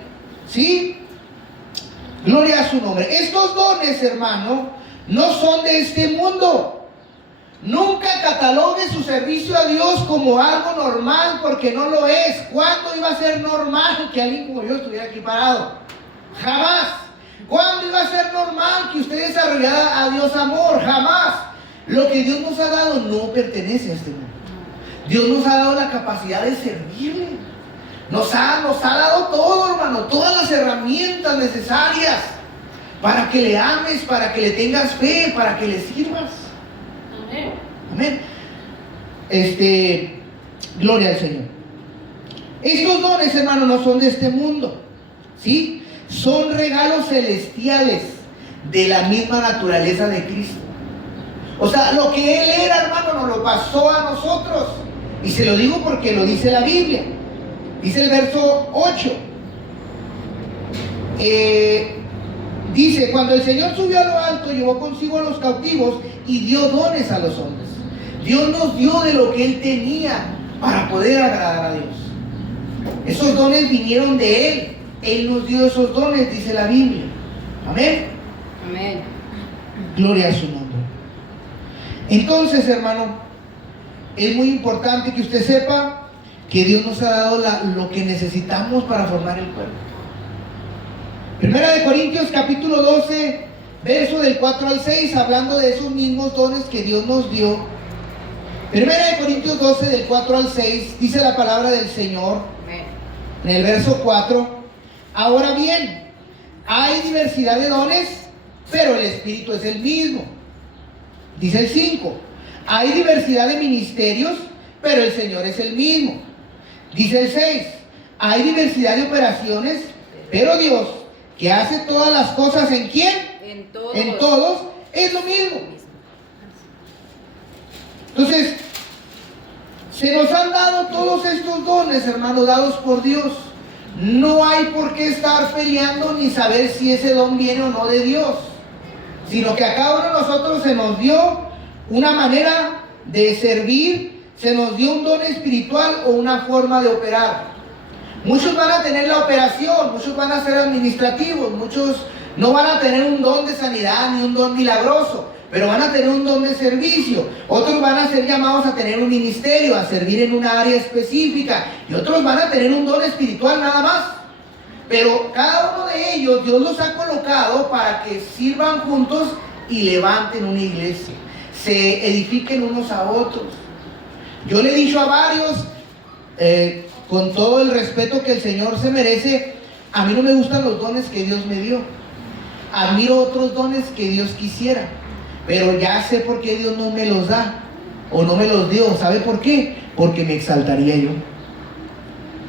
¿Sí? Gloria a su nombre. Estos dones, hermano, no son de este mundo. Nunca catalogue su servicio a Dios como algo normal, porque no lo es. ¿Cuándo iba a ser normal que alguien como yo estuviera aquí parado? Jamás. ¿Cuándo iba a ser normal que usted desarrollara a Dios amor? Jamás. Lo que Dios nos ha dado no pertenece a este mundo. Dios nos ha dado la capacidad de servirle. Nos ha dado todo, hermano, todas las herramientas necesarias para que le ames, para que le tengas fe, para que le sirvas. Amén. Gloria al Señor. Estos dones, hermano, no son de este mundo, ¿sí? Son regalos celestiales de la misma naturaleza de Cristo. O sea, lo que Él era, hermano, nos lo pasó a nosotros. Y se lo digo porque lo dice la Biblia. Dice el verso 8. Dice: cuando el Señor subió a lo alto, llevó consigo a los cautivos y dio dones a los hombres. Dios nos dio de lo que Él tenía para poder agradar a Dios. Esos dones vinieron de Él. Él nos dio esos dones, dice la Biblia. Amén. Amén. Gloria a su nombre. Entonces, hermano, es muy importante que usted sepa que Dios nos ha dado lo que necesitamos para formar el cuerpo. Primera de Corintios capítulo 12, verso del 4 al 6, hablando de esos mismos dones que Dios nos dio. Primera de Corintios 12, del 4 al 6, dice la palabra del Señor, en el verso 4: ahora bien, hay diversidad de dones, pero el Espíritu es el mismo. Dice el 5: hay diversidad de ministerios, pero el Señor es el mismo. Dice el 6: hay diversidad de operaciones, pero Dios, que hace todas las cosas, ¿en quién? En todos, es lo mismo. Entonces, Se nos han dado todos estos dones, hermanos, dados por Dios. No hay por qué estar peleando ni saber si ese don viene o no de Dios, sino que a cada uno de nosotros se nos dio una manera de servir, se nos dio un don espiritual o una forma de operar. Muchos van a tener la operación, muchos van a ser administrativos, muchos no van a tener un don de sanidad ni un don milagroso, pero van a tener un don de servicio. Otros van a ser llamados a tener un ministerio, a servir en una área específica, y otros van a tener un don espiritual nada más. Pero cada uno de ellos Dios los ha colocado para que sirvan juntos y levanten una iglesia, se edifiquen unos a otros. Yo le he dicho a varios, con todo el respeto que el Señor se merece, a mí no me gustan los dones que Dios me dio. Admiro otros dones que Dios quisiera, pero ya sé por qué Dios no me los da o no me los dio. ¿Sabe por qué? Porque me exaltaría yo.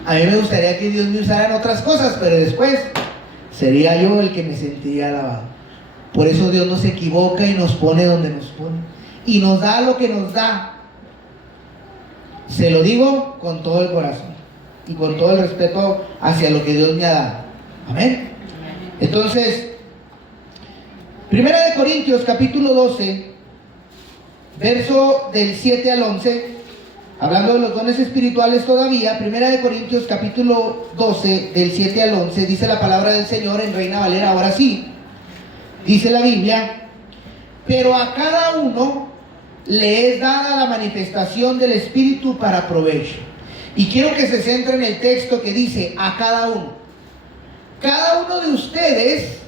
A mí me gustaría que Dios me usara en otras cosas, pero después sería yo el que me sentiría alabado. Por eso Dios no se equivoca y nos pone donde nos pone y nos da lo que nos da. Se lo digo con todo el corazón y con todo el respeto hacia lo que Dios me ha dado. Amén. Entonces, 1 Corintios capítulo 12, verso del 7 al 11, hablando de los dones espirituales todavía. 1 Corintios capítulo 12, del 7 al 11, dice la palabra del Señor en Reina Valera. Ahora sí, dice la Biblia: pero a cada uno le es dada la manifestación del Espíritu para provecho. Y quiero que se centre en el texto que dice: a cada uno. Cada uno de ustedes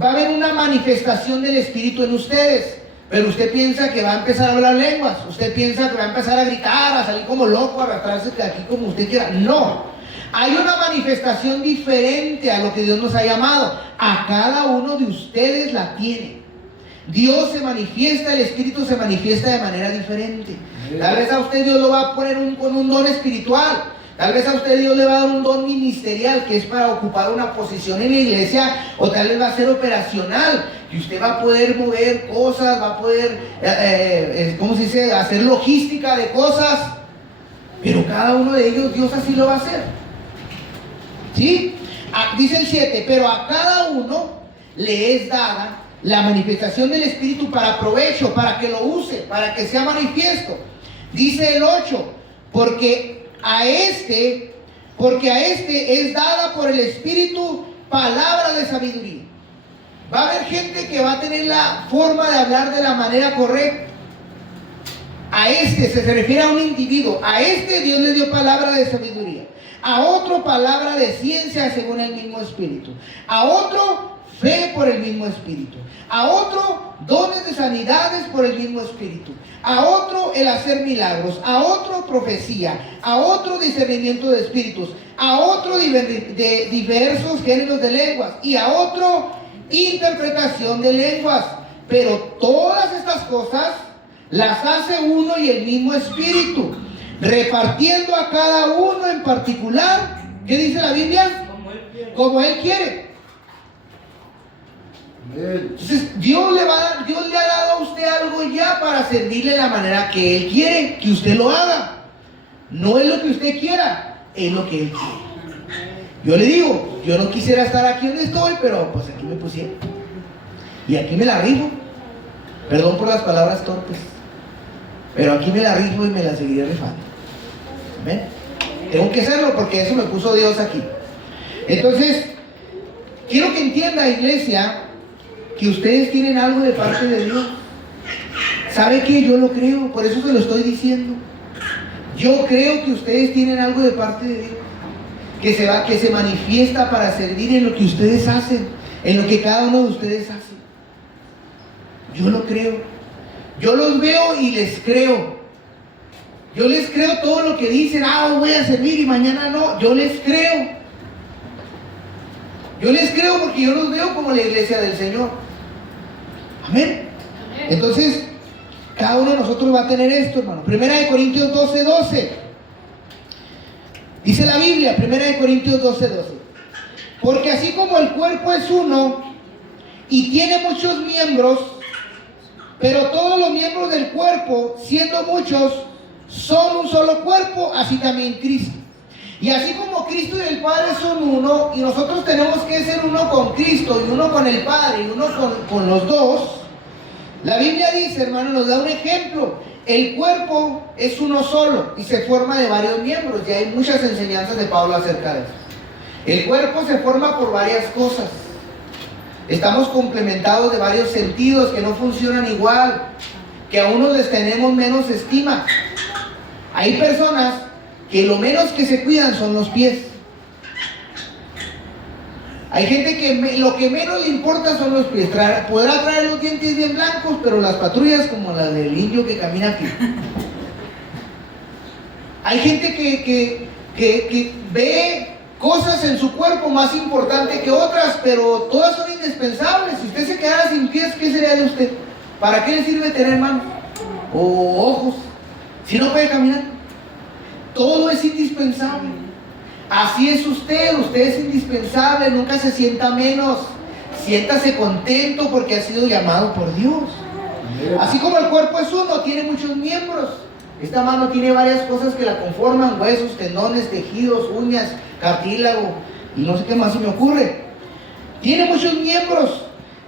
va a haber una manifestación del Espíritu en ustedes. Pero usted piensa que va a empezar a hablar lenguas, usted piensa que va a empezar a gritar, a salir como loco, a arrastrarse de aquí como usted quiera. No, hay una manifestación diferente a lo que Dios nos ha llamado. A cada uno de ustedes la tiene. Dios se manifiesta, el Espíritu se manifiesta de manera diferente. Tal vez a usted Dios lo va a poner con un don espiritual. Tal vez a usted Dios le va a dar un don ministerial, que es para ocupar una posición en la iglesia, o tal vez va a ser operacional, que usted va a poder mover cosas, va a poder, ¿cómo se dice?, hacer logística de cosas. Pero cada uno de ellos Dios así lo va a hacer. ¿Sí? Dice el 7, pero a cada uno le es dada la manifestación del Espíritu para provecho, para que lo use, para que sea manifiesto. Dice el 8, porque a este es dada por el Espíritu palabra de sabiduría. Va a haber gente que va a tener la forma de hablar de la manera correcta. A este se refiere a un individuo. A este Dios le dio palabra de sabiduría. A otro palabra de ciencia según el mismo Espíritu. A otro fe por el mismo Espíritu. A otro dones de sanidades por el mismo Espíritu. A otro el hacer milagros. A otro profecía. A otro discernimiento de espíritus. A otro de diversos géneros de lenguas. Y a otro interpretación de lenguas. Pero todas estas cosas las hace uno y el mismo Espíritu, repartiendo a cada uno en particular. ¿Qué dice la Biblia? Como Él quiere. Entonces Dios le ha dado a usted algo ya para servirle de la manera que Él quiere que usted lo haga. No es lo que usted quiera, es lo que Él quiere. Yo le digo, yo no quisiera estar aquí donde estoy, pero pues aquí me pusieron. Y aquí me la rifo. Perdón por las palabras torpes, pero aquí me la rifo y me la seguiré rifando. ¿Ven? Tengo que hacerlo porque eso me puso Dios aquí. Entonces, quiero que entienda, iglesia, que ustedes tienen algo de parte de Dios. ¿Sabe qué? Yo lo creo, por eso se lo estoy diciendo. Yo creo que ustedes tienen algo de parte de Dios, que se manifiesta para servir en lo que ustedes hacen, en lo que cada uno de ustedes hace. Yo lo creo. Yo los veo y les creo. Yo les creo todo lo que dicen. Hoy voy a servir y mañana no. Yo les creo. Yo les creo porque yo los veo como la iglesia del Señor. Amén. Entonces, cada uno de nosotros va a tener esto, hermano. 1 Corintios 12:12. Dice la Biblia, 1 Corintios 12:12. Porque así como el cuerpo es uno y tiene muchos miembros, pero todos los miembros del cuerpo, siendo muchos, son un solo cuerpo, así también Cristo. Y así como Cristo y el Padre son uno, y nosotros tenemos que ser uno con Cristo, y uno con el Padre, y uno con los dos, la Biblia dice, hermano, nos da un ejemplo. El cuerpo es uno solo y se forma de varios miembros, y hay muchas enseñanzas de Pablo acerca de eso. El cuerpo se forma por varias cosas. Estamos complementados de varios sentidos que no funcionan igual, que a unos les tenemos menos estima. Hay personas que lo menos que se cuidan son los pies. Hay gente que lo que menos le importa son los pies. Podrá traer los dientes bien blancos, pero las patrullas como la del indio que camina aquí. Hay gente que ve cosas en su cuerpo más importantes que otras, pero todas son indispensables. Si usted se quedara sin pies, ¿qué sería de usted? ¿Para qué le sirve tener manos o ojos si no puede caminar? Todo es indispensable. Así es usted es indispensable, nunca se sienta menos. Siéntase contento porque ha sido llamado por Dios. Así como el cuerpo es uno, tiene muchos miembros. Esta mano tiene varias cosas que la conforman: huesos, tendones, tejidos, uñas, cartílago y no sé qué más se me ocurre. Tiene muchos miembros,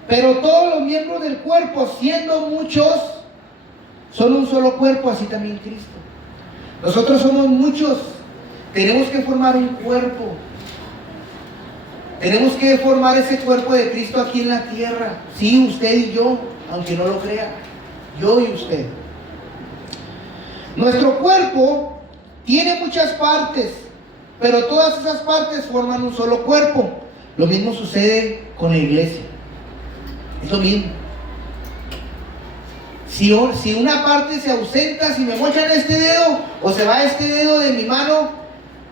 pero todos los miembros del cuerpo, siendo muchos, son un solo cuerpo, así también Cristo. Nosotros somos muchos, tenemos que formar un cuerpo. Tenemos que formar ese cuerpo de Cristo aquí en la tierra. Sí, usted y yo, aunque no lo crea, yo y usted. Nuestro cuerpo tiene muchas partes, pero todas esas partes forman un solo cuerpo. Lo mismo sucede con la iglesia. Es lo mismo. Si una parte se ausenta, si me mochan este dedo o se va este dedo de mi mano,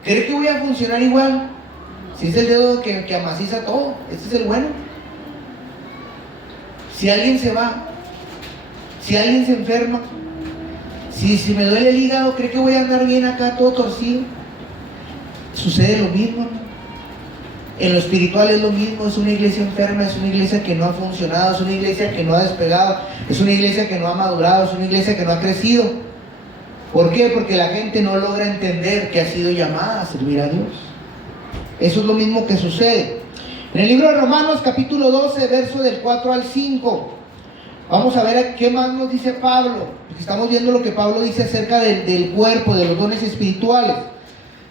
¿cree que voy a funcionar igual? Si es el dedo que amaciza todo, este es el bueno. Si alguien se va, si alguien se enferma, si me duele el hígado, ¿cree que voy a andar bien acá todo torcido? Sucede lo mismo, ¿no? En lo espiritual es lo mismo. Es una iglesia enferma, es una iglesia que no ha funcionado, es una iglesia que no ha despegado, es una iglesia que no ha madurado, es una iglesia que no ha crecido. ¿Por qué? Porque la gente no logra entender que ha sido llamada a servir a Dios. Eso es lo mismo que sucede. En el libro de Romanos, capítulo 12, verso del 4 al 5, vamos a ver qué más nos dice Pablo, porque estamos viendo lo que Pablo dice acerca del cuerpo, de los dones espirituales.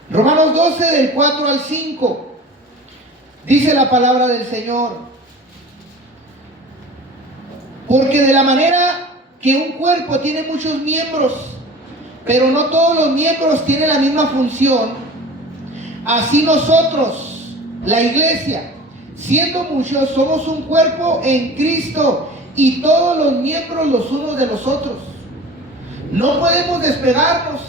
Romanos 12, del 4 al 5. Dice la palabra del Señor: porque de la manera que un cuerpo tiene muchos miembros, pero no todos los miembros tienen la misma función, así nosotros, la iglesia, siendo muchos, somos un cuerpo en Cristo, y todos los miembros los unos de los otros. No podemos despegarnos.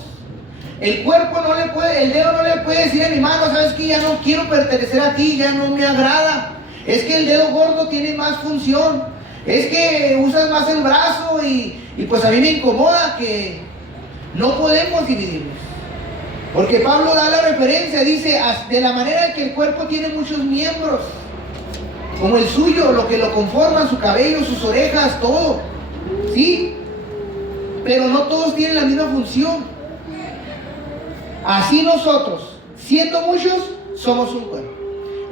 El cuerpo no le puede, el dedo no le puede decir a mi mano: sabes que ya no quiero pertenecer a ti, ya no me agrada. Es que el dedo gordo tiene más función. Es que usas más el brazo y pues a mí me incomoda. Que no podemos dividirnos. Porque Pablo da la referencia, dice, de la manera que el cuerpo tiene muchos miembros, como el suyo, lo que lo conforman, su cabello, sus orejas, todo. ¿Sí? Pero no todos tienen la misma función. Así nosotros, siendo muchos, somos un cuerpo.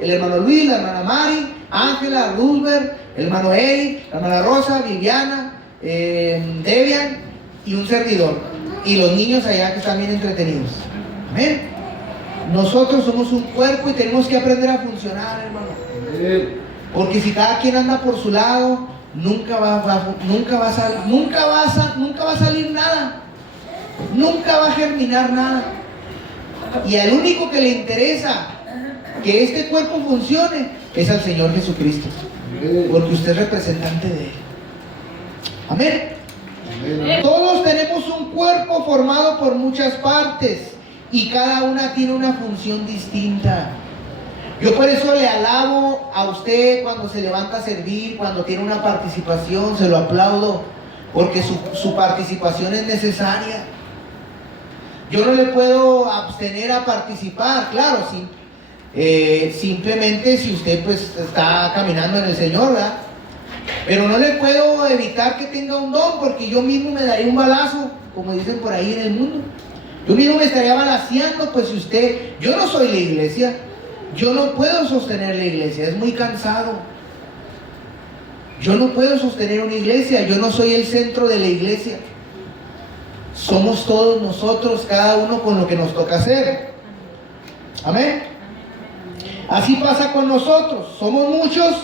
El hermano Luis, la hermana Mari, Ángela, Roosevelt, el hermano Eric, la hermana Rosa, Viviana, Debian y un servidor. Y los niños allá que están bien entretenidos. Amén. Nosotros somos un cuerpo y tenemos que aprender a funcionar, hermano. Porque si cada quien anda por su lado, nunca va a salir nada. Nunca va a germinar nada. Y al único que le interesa que este cuerpo funcione es al Señor Jesucristo, porque usted es representante de Él. Amén. Todos tenemos un cuerpo formado por muchas partes y cada una tiene una función distinta. Yo por eso le alabo a usted cuando se levanta a servir, cuando tiene una participación, se lo aplaudo, porque su participación es necesaria. Yo no le puedo abstener a participar, claro, sí. Simplemente si usted pues está caminando en el Señor, ¿verdad? Pero no le puedo evitar que tenga un don, porque yo mismo me daría un balazo, como dicen por ahí en el mundo. Yo mismo me estaría balaceando, pues si usted, yo no soy la iglesia, yo no puedo sostener la iglesia, es muy cansado. Yo no puedo sostener una iglesia, yo no soy el centro de la iglesia. Somos todos nosotros, cada uno con lo que nos toca hacer. Amén. Así pasa con nosotros, somos muchos,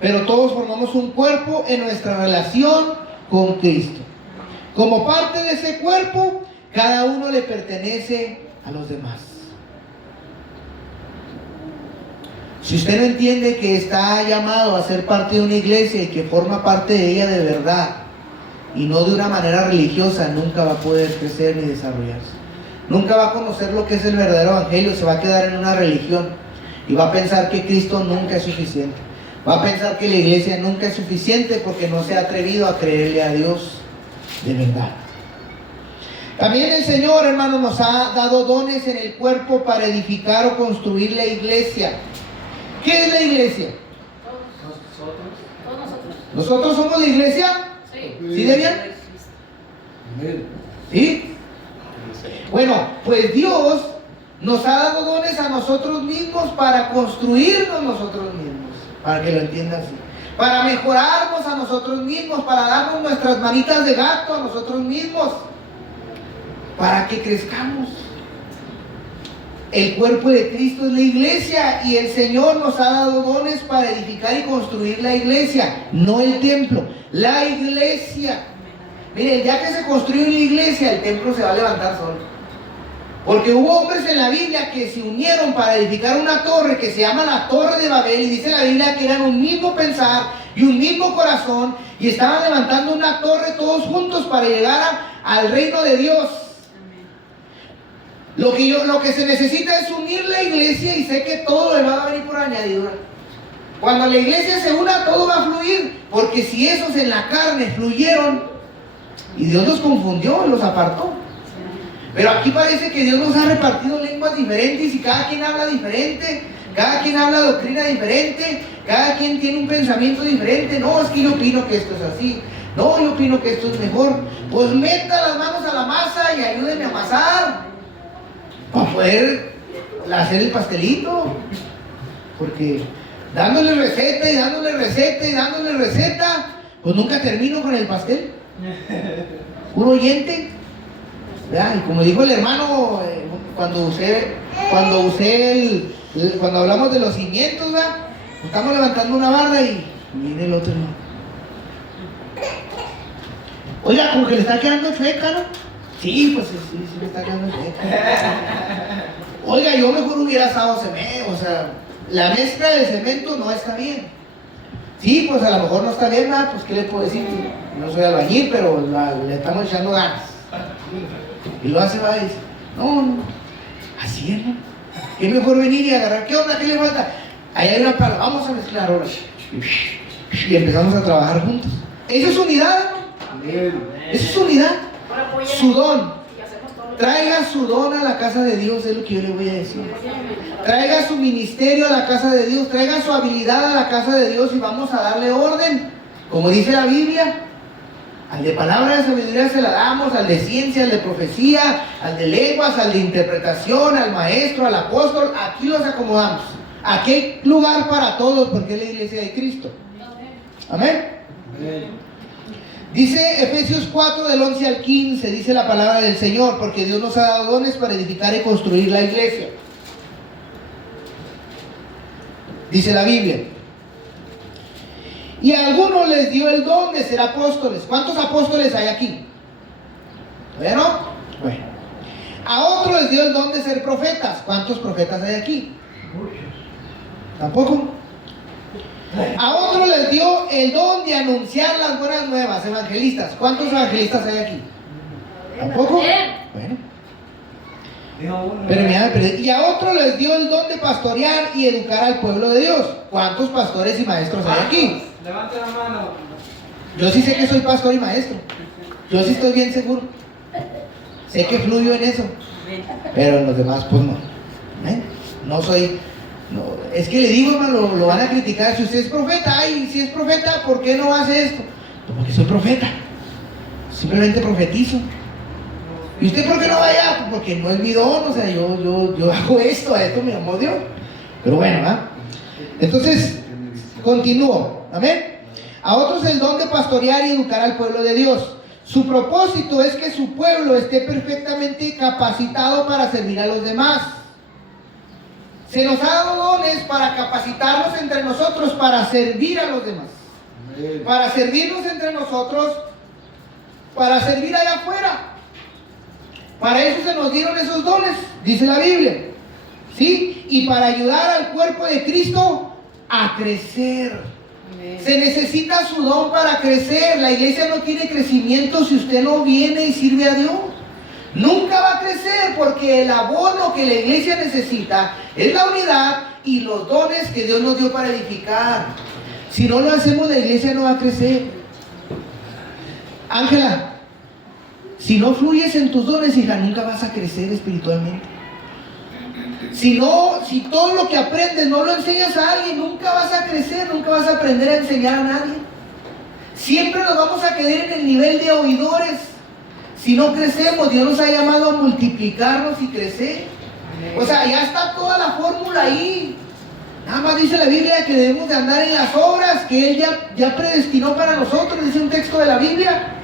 pero todos formamos un cuerpo en nuestra relación con Cristo. Como parte de ese cuerpo, cada uno le pertenece a los demás. Si usted no entiende que está llamado a ser parte de una iglesia y que forma parte de ella de verdad y no de una manera religiosa, nunca va a poder crecer ni desarrollarse. Nunca va a conocer lo que es el verdadero evangelio, se va a quedar en una religión y va a pensar que Cristo nunca es suficiente. Va a pensar que la iglesia nunca es suficiente porque no se ha atrevido a creerle a Dios de verdad. También el Señor, hermano, nos ha dado dones en el cuerpo para edificar o construir la iglesia. ¿Qué es la iglesia? Todos nosotros. ¿Nosotros somos la iglesia? Sí. ¿Sí, Debian? ¿Sí? Bueno, pues Dios nos ha dado dones a nosotros mismos para construirnos nosotros mismos, para que lo entiendan así, para mejorarnos a nosotros mismos, para darnos nuestras manitas de gato a nosotros mismos, para que crezcamos. El cuerpo de Cristo es la iglesia y el Señor nos ha dado dones para edificar y construir la iglesia, no el templo, la iglesia. Miren, ya que se construye la iglesia, el templo se va a levantar solo. Porque hubo hombres en la Biblia que se unieron para edificar una torre que se llama la Torre de Babel, y dice la Biblia que eran un mismo pensar y un mismo corazón y estaban levantando una torre todos juntos para llegar al reino de Dios. Lo que se necesita es unir la iglesia, y sé que todo le va a venir por añadidura. Cuando la iglesia se una, todo va a fluir, porque si esos en la carne fluyeron y Dios los confundió y los apartó. Pero aquí parece que Dios nos ha repartido lenguas diferentes y cada quien habla diferente, cada quien habla doctrina diferente, cada quien tiene un pensamiento diferente. No, es que yo opino que esto es así, no, yo opino que esto es mejor. Pues meta las manos a la masa y ayúdenme a amasar para poder hacer el pastelito, porque dándole receta y dándole receta y dándole receta, pues nunca termino con el pastel. Un oyente, ¿verdad? Y como dijo el hermano, cuando hablamos de los cimientos, ¿verdad? Estamos levantando una barra y viene el otro hermano. Oiga, como que le está quedando chueca, ¿no? Sí, pues sí me está quedando chueca. Oiga, yo mejor hubiera asado cemento, o sea, la mezcla de cemento no está bien. Sí, pues a lo mejor no está bien, ¿verdad? Pues ¿qué le puedo decir? No soy albañil, pero le estamos echando ganas. Y lo hace, va y dice, no, así es, ¿no? Es mejor venir y agarrar, ¿qué onda? ¿Qué le falta? Ahí hay una pala, vamos a mezclar ahora. Y empezamos a trabajar juntos. Eso es unidad, ¿no? Eso es unidad. Su don. Traiga su don a la casa de Dios, es lo que yo le voy a decir. Traiga su ministerio a la casa de Dios, traiga su habilidad a la casa de Dios y vamos a darle orden. Como dice la Biblia, al de palabra de sabiduría se la damos, al de ciencia, al de profecía, al de lenguas, al de interpretación, al maestro, al apóstol. Aquí los acomodamos. Aquí hay lugar para todos porque es la iglesia de Cristo. Amén. Amén. Dice Efesios 4 del 11 al 15, dice la palabra del Señor, porque Dios nos ha dado dones para edificar y construir la iglesia. Dice la Biblia. Y a algunos les dio el don de ser apóstoles. ¿Cuántos apóstoles hay aquí? ¿Todavía no? Bueno. A otros les dio el don de ser profetas. ¿Cuántos profetas hay aquí? ¿Tampoco? A otros les dio el don de anunciar las buenas nuevas, evangelistas. ¿Cuántos evangelistas hay aquí? ¿Tampoco? Bueno. Y a otros les dio el don de pastorear y educar al pueblo de Dios. ¿Cuántos pastores y maestros hay aquí? Levante la mano. Yo sí sé que soy pastor y maestro. Yo sí estoy bien seguro. Sé que fluyo en eso. Pero en los demás pues no. No soy No, es que le digo, hermano, lo van a criticar. Si usted es profeta, ay, si es profeta, ¿por qué no hace esto? Porque soy profeta. Simplemente profetizo. ¿Y usted por qué no vaya? Porque no es mi don, o sea, yo hago esto, a esto me llamó Dios. Pero bueno, ¿ah? Entonces, continúo. Amén. A otros el don de pastorear y educar al pueblo de Dios. Su propósito es que su pueblo esté perfectamente capacitado para servir a los demás. Se nos ha dado dones para capacitarnos entre nosotros, para servir a los demás. Para servirnos entre nosotros, para servir allá afuera. Para eso se nos dieron esos dones, dice la Biblia. ¿Sí? Y para ayudar al cuerpo de Cristo a crecer. Amén. Se necesita su don para crecer. La iglesia no tiene crecimiento si usted no viene y sirve a Dios. Nunca va a crecer, porque el abono que la iglesia necesita es la unidad y los dones que Dios nos dio para edificar. Si no lo hacemos, la iglesia no va a crecer. Ángela, si no fluyes en tus dones, hija, nunca vas a crecer espiritualmente. Si todo lo que aprendes no lo enseñas a alguien, nunca vas a crecer, nunca vas a aprender a enseñar a nadie. Siempre nos vamos a quedar en el nivel de oidores. Si no crecemos, Dios nos ha llamado a multiplicarnos y crecer. O sea, ya está toda la fórmula ahí. Nada más dice la Biblia que debemos de andar en las obras que Él ya predestinó para nosotros, dice un texto de la Biblia.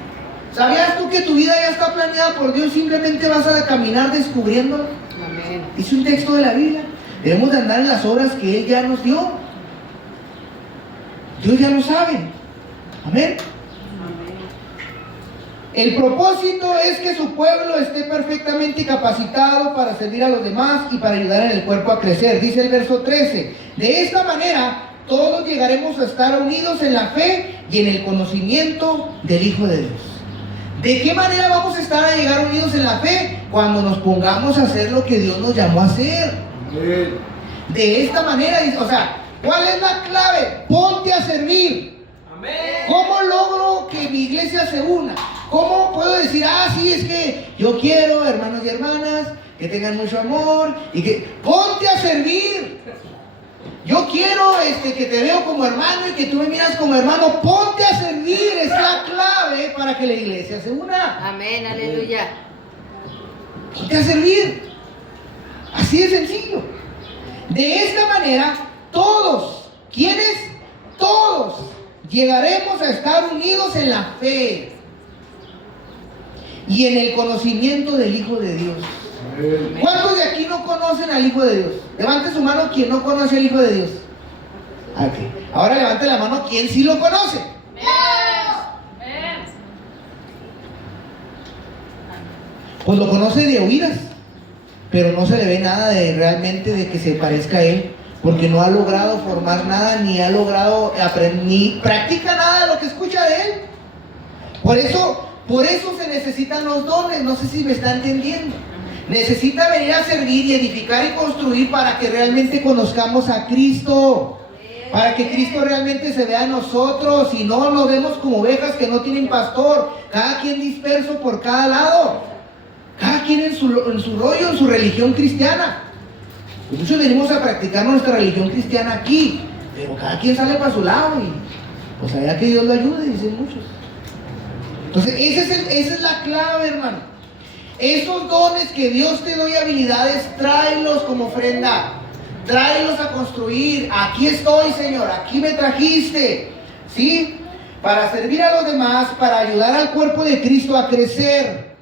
¿Sabías tú que tu vida ya está planeada por Dios? Simplemente vas a caminar descubriéndolo. Amén. Dice un texto de la Biblia. Debemos de andar en las obras que Él ya nos dio. Dios ya lo sabe. Amén. El propósito es que su pueblo esté perfectamente capacitado para servir a los demás y para ayudar en el cuerpo a crecer. Dice el verso 13. De esta manera todos llegaremos a estar unidos en la fe y en el conocimiento del Hijo de Dios. ¿De qué manera vamos a llegar unidos en la fe? Cuando nos pongamos a hacer lo que Dios nos llamó a hacer. Amén. De esta manera, o sea, ¿cuál es la clave? Ponte a servir. Amén. ¿Cómo logro que mi iglesia se una? ¿Cómo puedo decir, sí, es que yo quiero, hermanos y hermanas, que tengan mucho amor y que ponte a servir? Yo quiero que te veo como hermano y que tú me miras como hermano. Ponte a servir, es la clave para que la iglesia se una. Amén, aleluya. Ponte a servir. Así de sencillo. De esta manera, todos, ¿quiénes? Todos llegaremos a estar unidos en la fe y en el conocimiento del Hijo de Dios. Amén. ¿Cuántos de aquí no conocen al Hijo de Dios? Levante su mano quien no conoce al Hijo de Dios. Okay. Ahora levante la mano quien sí lo conoce. Pues lo conoce de oídas, pero no se le ve nada de realmente de que se parezca a Él, porque no ha logrado formar nada, ni ha logrado aprender, ni practica nada de lo que escucha de Él. Por eso se necesitan los dones. No sé si me está entendiendo. Necesita venir a servir y edificar y construir para que realmente conozcamos a Cristo, para que Cristo realmente se vea en nosotros y no nos vemos como ovejas que no tienen pastor, cada quien disperso por cada lado, cada quien en su rollo, en su religión cristiana. Y muchos venimos a practicar nuestra religión cristiana aquí, pero cada quien sale para su lado y pues allá que Dios lo ayude, dicen muchos. Entonces esa es la clave, hermano. Esos dones que Dios te doy, habilidades, tráelos como ofrenda, tráelos a construir. Aquí estoy, Señor, aquí me trajiste, ¿sí? Para servir a los demás, para ayudar al cuerpo de Cristo a crecer.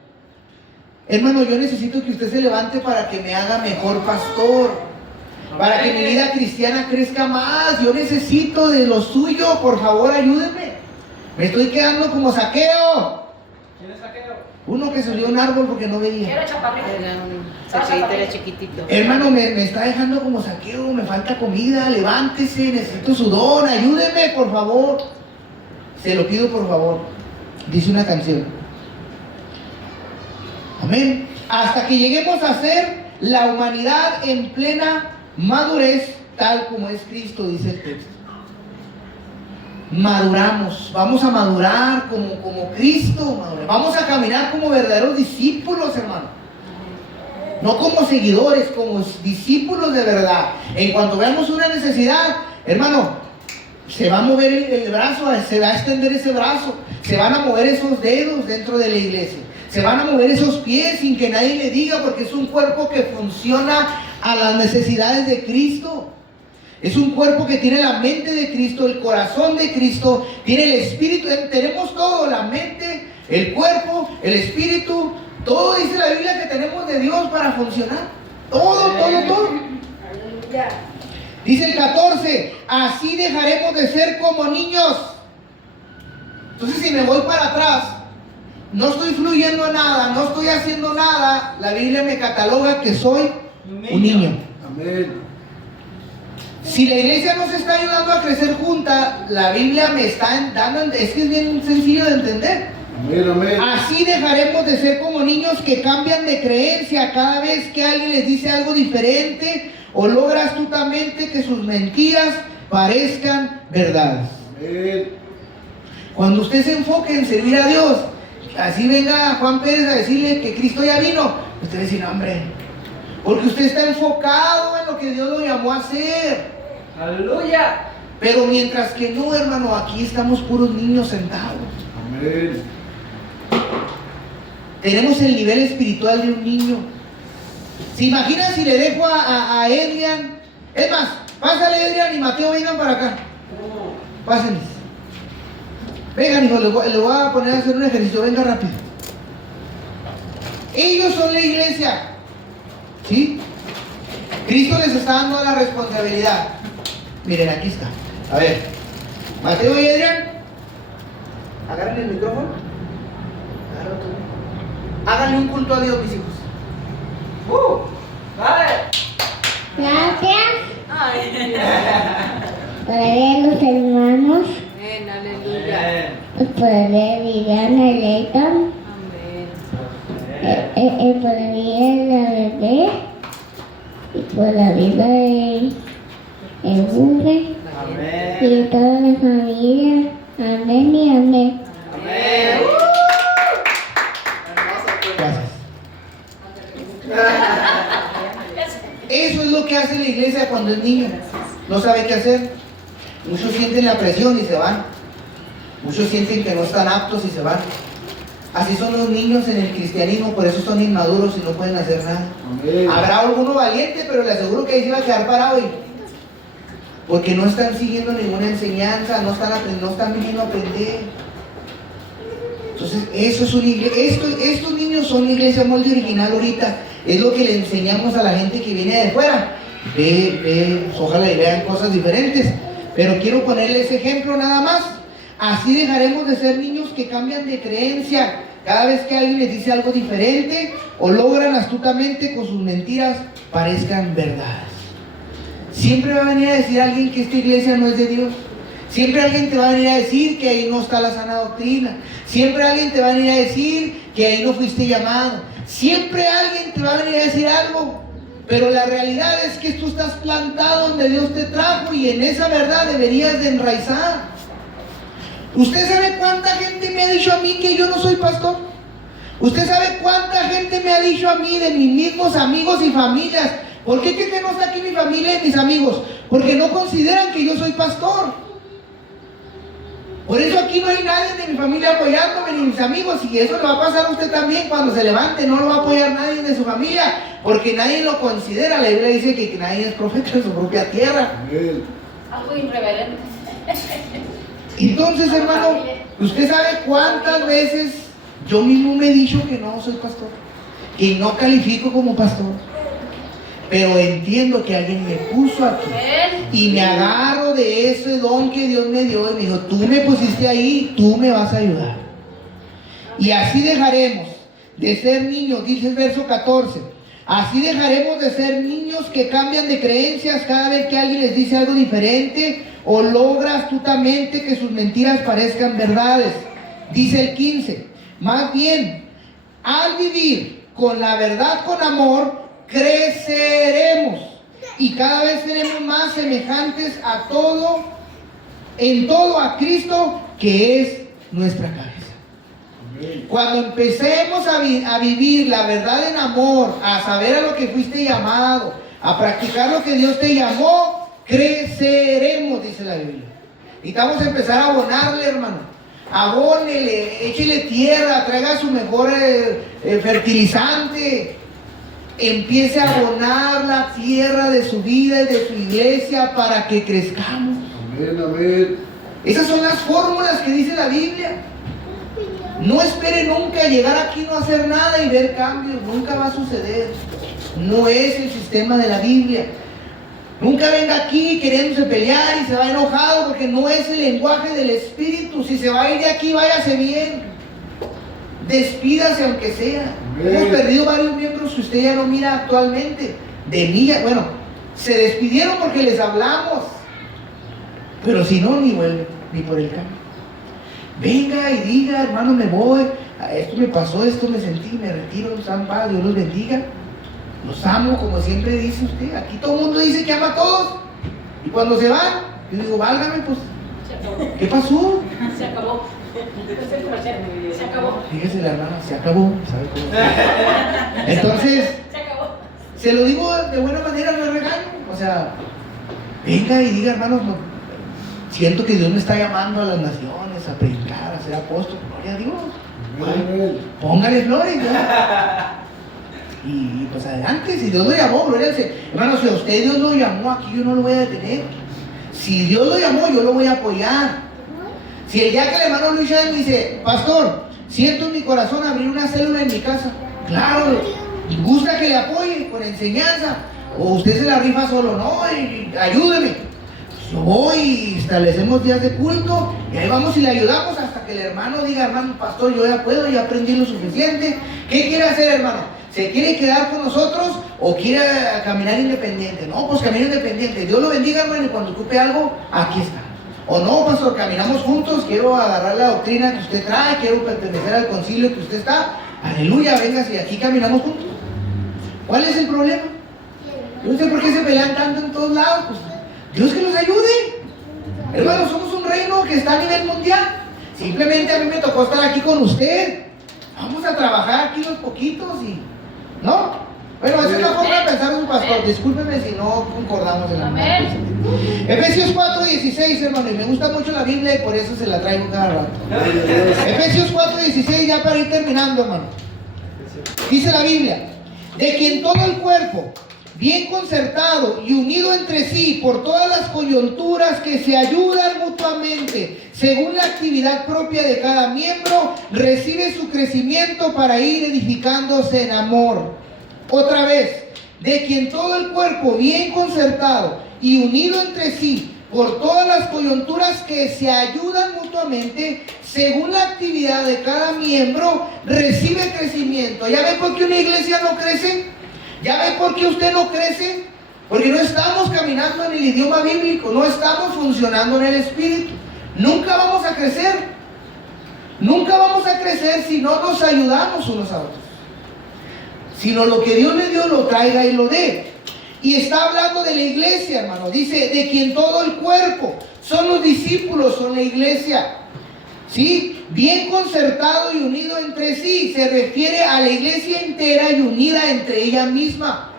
Hermano, yo necesito que usted se levante para que me haga mejor pastor, para que mi vida cristiana crezca más. Yo necesito de lo suyo, por favor, ayúdenme. Me estoy quedando como Zaqueo. ¿Quién es Zaqueo? Uno que subió a un árbol porque no veía. Era chaparrito, era chiquitito. Hermano, me está dejando como Zaqueo, me falta comida, levántese, necesito su don, ayúdeme, por favor. Se lo pido, por favor. Dice una canción. Amén. Hasta que lleguemos a ser la humanidad en plena madurez, tal como es Cristo, dice el texto. Maduramos, vamos a madurar como Cristo, vamos a caminar como verdaderos discípulos, hermano. no como seguidores, como discípulos de verdad. En cuanto veamos una necesidad, hermano, se va a mover el brazo, se va a extender ese brazo, se van a mover esos dedos dentro de la iglesia, se van a mover esos pies sin que nadie le diga, porque es un cuerpo que funciona a las necesidades de Cristo. Es un cuerpo que tiene la mente de Cristo, el corazón de Cristo, tiene el espíritu, tenemos todo, la mente, el cuerpo, el espíritu, todo dice la Biblia que tenemos de Dios para funcionar. Todo. Dice el 14, así dejaremos de ser como niños. Entonces, si me voy para atrás, no estoy fluyendo en nada, no estoy haciendo nada, la Biblia me cataloga que soy un niño. Amén. Si la iglesia nos está ayudando a crecer junta, la Biblia me está dando, es que es bien sencillo de entender. Amén, amén. Así dejaremos de ser como niños que cambian de creencia cada vez que alguien les dice algo diferente, o logra astutamente que sus mentiras parezcan verdades. Amén. Cuando usted se enfoque en servir a Dios, así venga Juan Pérez a decirle que Cristo ya vino, usted dice, no, hombre, porque usted está enfocado en lo que Dios lo llamó a hacer. Aleluya. Pero mientras que no, hermano, aquí estamos puros niños sentados. Amén. Tenemos el nivel espiritual de un niño. ¿Se imagina si le dejo a Adrián? Es más, pásale Adrián y Mateo, vengan para acá. Pásenles. Vengan, hijo, le voy a poner a hacer un ejercicio, venga rápido. Ellos son la iglesia. ¿Sí? Cristo les está dando la responsabilidad. Miren, aquí está. A ver, Mateo y Adrián, agarren el micrófono. Háganle un culto a Dios, mis hijos. Vale. Gracias Ay. por los hermanos, Amén, aleluya. por Viviana y Leighton, Amén. por la vida de la bebé y por la vida de Bufe y Amén. de toda la familia. Amén y amén. Amén. Gracias. Eso es lo que hace la iglesia cuando es niño. No sabe qué hacer. Muchos sienten la presión y se van. Muchos sienten que no están aptos y se van. Así son los niños en el cristianismo, por eso son inmaduros y no pueden hacer nada. Amén. Habrá alguno valiente, pero le aseguro que ahí se va a quedar parado hoy. Porque no están siguiendo ninguna enseñanza, no están viniendo a aprender. Entonces, eso es una iglesia. Estos niños son la iglesia molde original ahorita. Es lo que le enseñamos a la gente que viene de fuera. Ojalá y vean cosas diferentes. Pero quiero ponerles ejemplo nada más. Así dejaremos de ser niños que cambian de creencia cada vez que alguien les dice algo diferente o logran astutamente con sus mentiras parezcan verdades. Siempre va a venir a decir alguien que esta iglesia no es de Dios. Siempre alguien te va a venir a decir que ahí no está la sana doctrina. Siempre alguien te va a venir a decir que ahí no fuiste llamado. Siempre alguien te va a venir a decir algo. Pero la realidad es que tú estás plantado donde Dios te trajo y en esa verdad deberías de enraizar. ¿Usted sabe cuánta gente me ha dicho a mí que yo no soy pastor? ¿Usted sabe cuánta gente me ha dicho a mí de mis mismos amigos y familias? ¿Por qué que no está aquí mi familia y mis amigos? Porque no consideran que yo soy pastor. Por eso aquí no hay nadie de mi familia apoyándome, ni mis amigos, y eso le va a pasar a usted también cuando se levante, no lo va a apoyar nadie de su familia, porque nadie lo considera. La Biblia dice que nadie es profeta en su propia tierra. Amén. Algo irreverente. Entonces, hermano, usted sabe cuántas veces yo mismo me he dicho que no soy pastor, que no califico como pastor, pero entiendo que alguien me puso aquí y me agarro de ese don que Dios me dio y me dijo, tú me pusiste ahí, tú me vas a ayudar. Y así dejaremos de ser niños, dice el verso 14, así dejaremos de ser niños que cambian de creencias cada vez que alguien les dice algo diferente o logra astutamente que sus mentiras parezcan verdades. Dice el 15, más bien, al vivir con la verdad con amor, creceremos y cada vez seremos más semejantes a todo, en todo a Cristo, que es nuestra cabeza. Cuando empecemos a vivir la verdad en amor, a saber a lo que fuiste llamado, a practicar lo que Dios te llamó, creceremos, dice la Biblia. Necesitamos empezar a abonarle, hermano. Abónele, échele tierra, traiga su mejor fertilizante. Empiece a abonar la tierra de su vida y de su iglesia para que crezcamos. Amén, amén. Esas son las fórmulas que dice la Biblia. No espere nunca llegar aquí, no hacer nada y ver cambios. Nunca va a suceder. No es el sistema de la Biblia. Nunca venga aquí queriéndose pelear y se va enojado, porque no es el lenguaje del Espíritu. Si se va a ir de aquí, váyase bien. Despídase aunque sea. Hemos perdido varios miembros que usted ya no mira actualmente. De mí, bueno, se despidieron porque les hablamos. Pero si no, ni vuelven, ni por el camino. Venga y diga, hermano, me voy. Esto me pasó, esto me sentí, me retiro. San Paz, Dios los bendiga. Los amo, como siempre dice usted. Aquí todo el mundo dice que ama a todos. Y cuando se van, yo digo, válgame, pues. ¿Qué pasó? Se acabó. Se acabó. Fíjese la hermana, se acabó. ¿Sabe cómo? Entonces, Se acabó. se lo digo de buena manera, no es regaño. O sea, venga y diga, hermanos, no, siento que Dios me está llamando a las naciones, a predicar, a ser apóstol. Gloria a Dios. Amén. Póngale flores, ¿no? Y pues adelante, si Dios lo llamó, gloria al Señor. Hermano, si a usted Dios lo llamó, aquí yo no lo voy a detener. Si Dios lo llamó, yo lo voy a apoyar. Si el día que el hermano Luis me dice, pastor, siento en mi corazón abrir una célula en mi casa, claro, gusta que le apoye con enseñanza, o usted se la rifa solo, no, ayúdeme. Yo voy y establecemos días de culto, y ahí vamos y le ayudamos hasta que el hermano diga, hermano, pastor, yo ya puedo, ya aprendí lo suficiente. ¿Qué quiere hacer, hermano? ¿Se quiere quedar con nosotros o quiere caminar independiente? No, pues camina independiente. Dios lo bendiga, hermano, y cuando ocupe algo, aquí está. O no, pastor, caminamos juntos, quiero agarrar la doctrina que usted trae, quiero pertenecer al concilio que usted está. Aleluya, venga, si aquí caminamos juntos. ¿Cuál es el problema? Yo no sé por qué se pelean tanto en todos lados. Pues Dios que nos ayude. Hermano, somos un reino que está a nivel mundial. Simplemente a mí me tocó estar aquí con usted. Vamos a trabajar aquí unos poquitos y... ¿no? Bueno, esa es la forma de pensar de un pastor. Discúlpeme si no concordamos en la Amén. Efesios 4:16, hermano, y me gusta mucho la Biblia y por eso se la traigo cada rato. Efesios 4:16, ya para ir terminando, hermano. Dice la Biblia, de quien todo el cuerpo, bien concertado y unido entre sí por todas las coyunturas que se ayudan mutuamente, según la actividad propia de cada miembro, recibe su crecimiento para ir edificándose en amor. Otra vez, de quien todo el cuerpo, bien concertado y unido entre sí por todas las coyunturas que se ayudan mutuamente, según la actividad de cada miembro, recibe crecimiento. ¿Ya ve por qué una iglesia no crece? ¿Ya ve por qué usted no crece? Porque no estamos caminando en el idioma bíblico, no estamos funcionando en el Espíritu. Nunca vamos a crecer. Nunca vamos a crecer si no nos ayudamos unos a otros. Sino lo que Dios le dio lo traiga y lo dé. Y está hablando de la iglesia, hermano. Dice, de quien todo el cuerpo, son los discípulos, son la iglesia. ¿Sí? Bien concertado y unido entre sí. Se refiere a la iglesia entera y unida entre ella misma.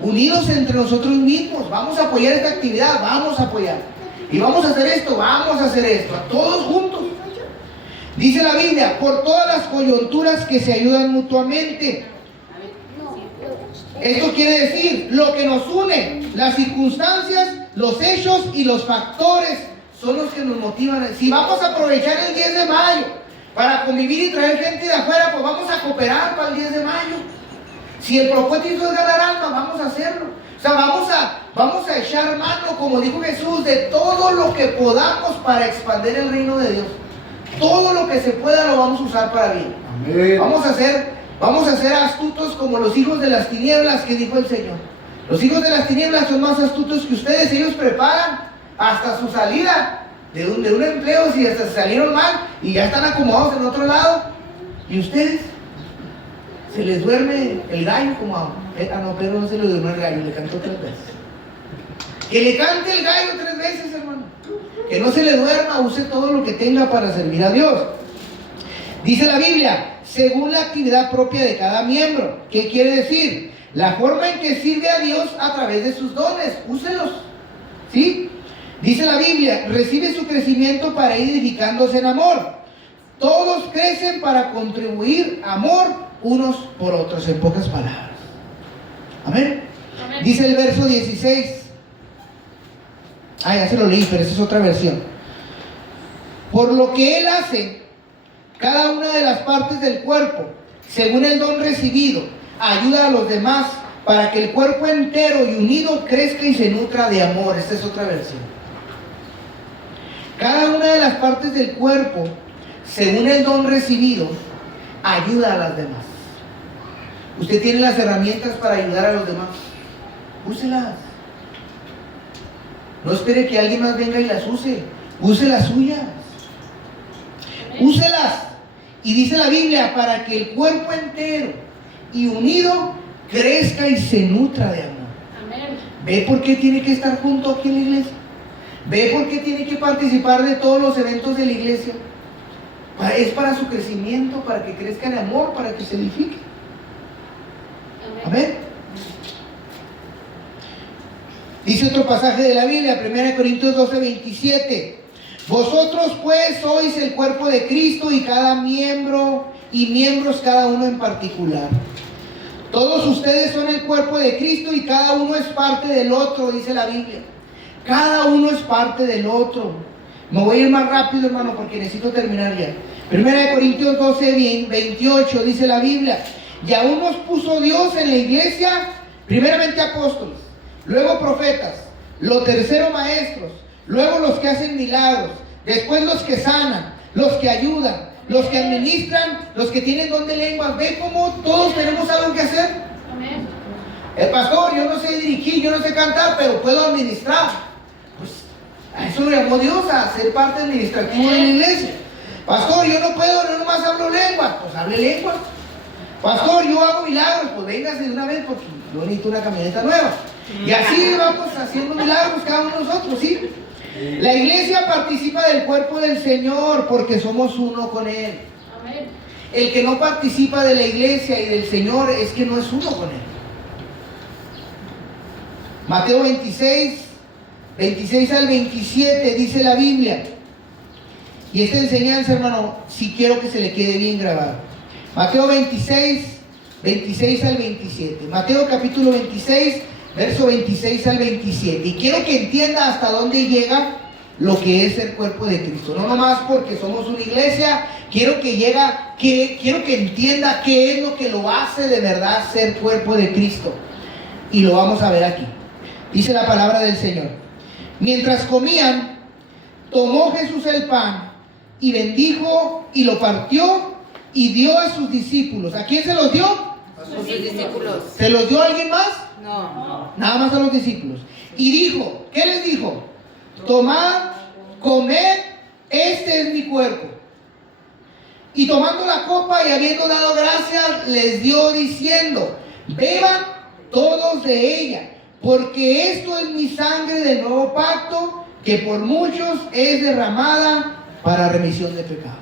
Unidos entre nosotros mismos. Vamos a apoyar esta actividad, vamos a apoyar. Y vamos a hacer esto, vamos a hacer esto. Todos juntos. Dice la Biblia, por todas las coyunturas que se ayudan mutuamente. Esto quiere decir, lo que nos une, las circunstancias, los hechos y los factores son los que nos motivan. Si vamos a aprovechar el 10 de mayo para convivir y traer gente de afuera, pues vamos a cooperar para el 10 de mayo. Si el propósito es ganar alma, vamos a hacerlo. O sea, vamos a echar mano, como dijo Jesús, de todo lo que podamos para expandir el reino de Dios. Todo lo que se pueda lo vamos a usar para bien. Amén. Vamos a ser astutos como los hijos de las tinieblas que dijo el Señor. Los hijos de las tinieblas son más astutos que ustedes. Ellos preparan hasta su salida de un empleo, si hasta se salieron mal y ya están acomodados en otro lado. Y ustedes, se les duerme el gallo como a... no, Pedro no se le duerme el gallo, le cantó 3 veces. Que le cante el gallo 3 veces, hermano. Que no se le duerma, use todo lo que tenga para servir a Dios. Dice la Biblia, según la actividad propia de cada miembro. ¿Qué quiere decir? La forma en que sirve a Dios a través de sus dones. Úselos. ¿Sí? Dice la Biblia, recibe su crecimiento para ir edificándose en amor. Todos crecen para contribuir amor unos por otros, en pocas palabras. Amén. Amén. Dice el verso 16. Ya se lo leí, pero esa es otra versión. Por lo que Él hace, cada una de las partes del cuerpo, según el don recibido, ayuda a los demás para que el cuerpo entero y unido crezca y se nutra de amor. Esta es otra versión. Cada una de las partes del cuerpo, según el don recibido, ayuda a las demás. Usted tiene las herramientas para ayudar a los demás. Úselas. No espere que alguien más venga y las use. Use las suyas. Úselas. Y dice la Biblia, para que el cuerpo entero y unido crezca y se nutra de amor. Amén. ¿Ve por qué tiene que estar junto aquí en la iglesia? ¿Ve por qué tiene que participar de todos los eventos de la iglesia? Es para su crecimiento, para que crezca en amor, para que se edifique. Amén. Dice otro pasaje de la Biblia, 1 Corintios 12, 27. Vosotros pues sois el cuerpo de Cristo y cada miembro y miembros cada uno en particular. Todos ustedes son el cuerpo de Cristo y cada uno es parte del otro, dice la Biblia. Cada uno es parte del otro. Me voy a ir más rápido, hermano, porque necesito terminar ya. 1 Corintios 12, 28 dice la Biblia. Y aún nos puso Dios en la iglesia, primeramente apóstoles, luego profetas, lo tercero maestros, luego los que hacen milagros, después los que sanan, los que ayudan, los que administran, los que tienen don de lenguas. ¿Ve cómo todos tenemos algo que hacer? Amén. El pastor, yo no sé dirigir, yo no sé cantar, pero puedo administrar. Pues a eso lo llamó Dios, a ser parte administrativa de la iglesia. Pastor, yo no puedo, yo nomás hablo lenguas. Pues hable lenguas. Pastor, yo hago milagros. Pues véngase de una vez porque yo necesito una camioneta nueva. Y así vamos haciendo milagros cada uno de nosotros, ¿sí? La iglesia participa del cuerpo del Señor porque somos uno con Él. Amén. El que no participa de la iglesia y del Señor es que no es uno con Él. Mateo 26, 26 al 27 dice la Biblia. Y esta enseñanza, hermano, si quiero que se le quede bien grabado. Mateo 26, 26 al 27. Mateo capítulo 26, verso 26 al 27. Y quiero que entienda hasta dónde llega lo que es el cuerpo de Cristo. No nomás porque somos una iglesia, quiero que entienda qué es lo que lo hace de verdad ser cuerpo de Cristo. Y lo vamos a ver aquí. Dice la palabra del Señor. Mientras comían, tomó Jesús el pan y bendijo y lo partió y dio a sus discípulos. ¿A quién se los dio? A sus discípulos. ¿Se los dio a alguien más? No. Nada más a los discípulos. Y dijo, ¿qué les dijo? Tomad, comed, este es mi cuerpo. Y tomando la copa y habiendo dado gracias, les dio diciendo, beban todos de ella, porque esto es mi sangre del nuevo pacto, que por muchos es derramada para remisión de pecados.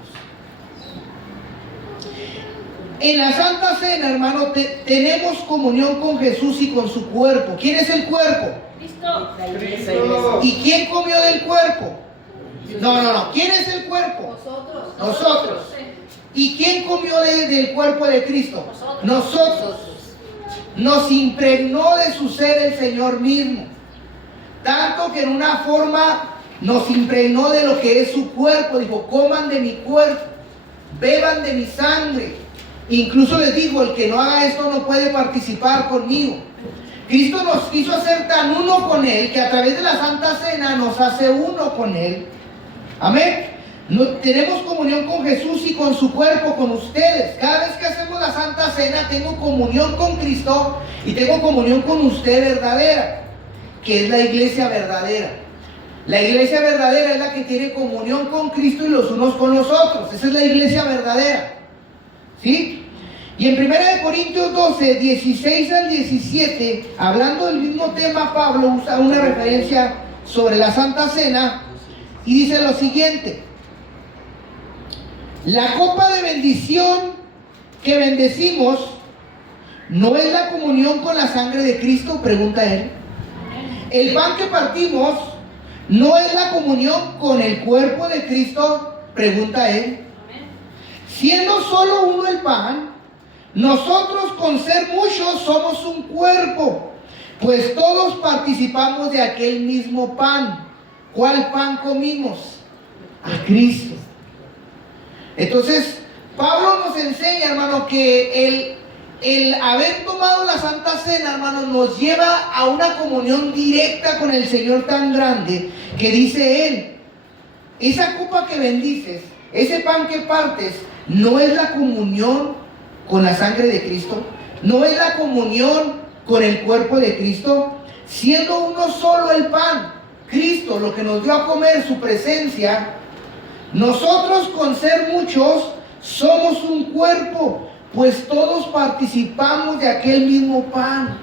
En la Santa Cena, hermano, tenemos comunión con Jesús y con su cuerpo. ¿Quién es el cuerpo? Cristo. La iglesia. ¿Y quién comió del cuerpo? No. ¿Quién es el cuerpo? Nosotros. ¿Y quién comió del cuerpo de Cristo? Nosotros. Nos impregnó de su ser el Señor mismo. Tanto que en una forma nos impregnó de lo que es su cuerpo. Dijo, coman de mi cuerpo, beban de mi sangre. Incluso les dijo, el que no haga esto no puede participar conmigo. Cristo nos quiso hacer tan uno con Él que a través de la Santa Cena nos hace uno con Él. Amén. Tenemos comunión con Jesús y con su cuerpo, con ustedes. Cada vez que hacemos la Santa Cena tengo comunión con Cristo y tengo comunión con usted verdadera, que es la iglesia verdadera. La iglesia verdadera es la que tiene comunión con Cristo y los unos con los otros. Esa es la iglesia verdadera. ¿Sí? Y en 1 Corintios 12, 16 al 17, hablando del mismo tema, Pablo usa una referencia sobre la Santa Cena y dice lo siguiente. La copa de bendición que bendecimos no es la comunión con la sangre de Cristo, pregunta él. El pan que partimos no es la comunión con el cuerpo de Cristo, pregunta él. Siendo solo uno el pan, nosotros con ser muchos somos un cuerpo, pues todos participamos de aquel mismo pan. ¿Cuál pan comimos? A Cristo. Entonces, Pablo nos enseña, hermano, que el haber tomado la Santa Cena, hermano, nos lleva a una comunión directa con el Señor tan grande, que dice él, esa copa que bendices, ese pan que partes, no es la comunión con la sangre de Cristo, no es la comunión con el cuerpo de Cristo, siendo uno solo el pan, Cristo, lo que nos dio a comer, su presencia. Nosotros con ser muchos somos un cuerpo, pues todos participamos de aquel mismo pan.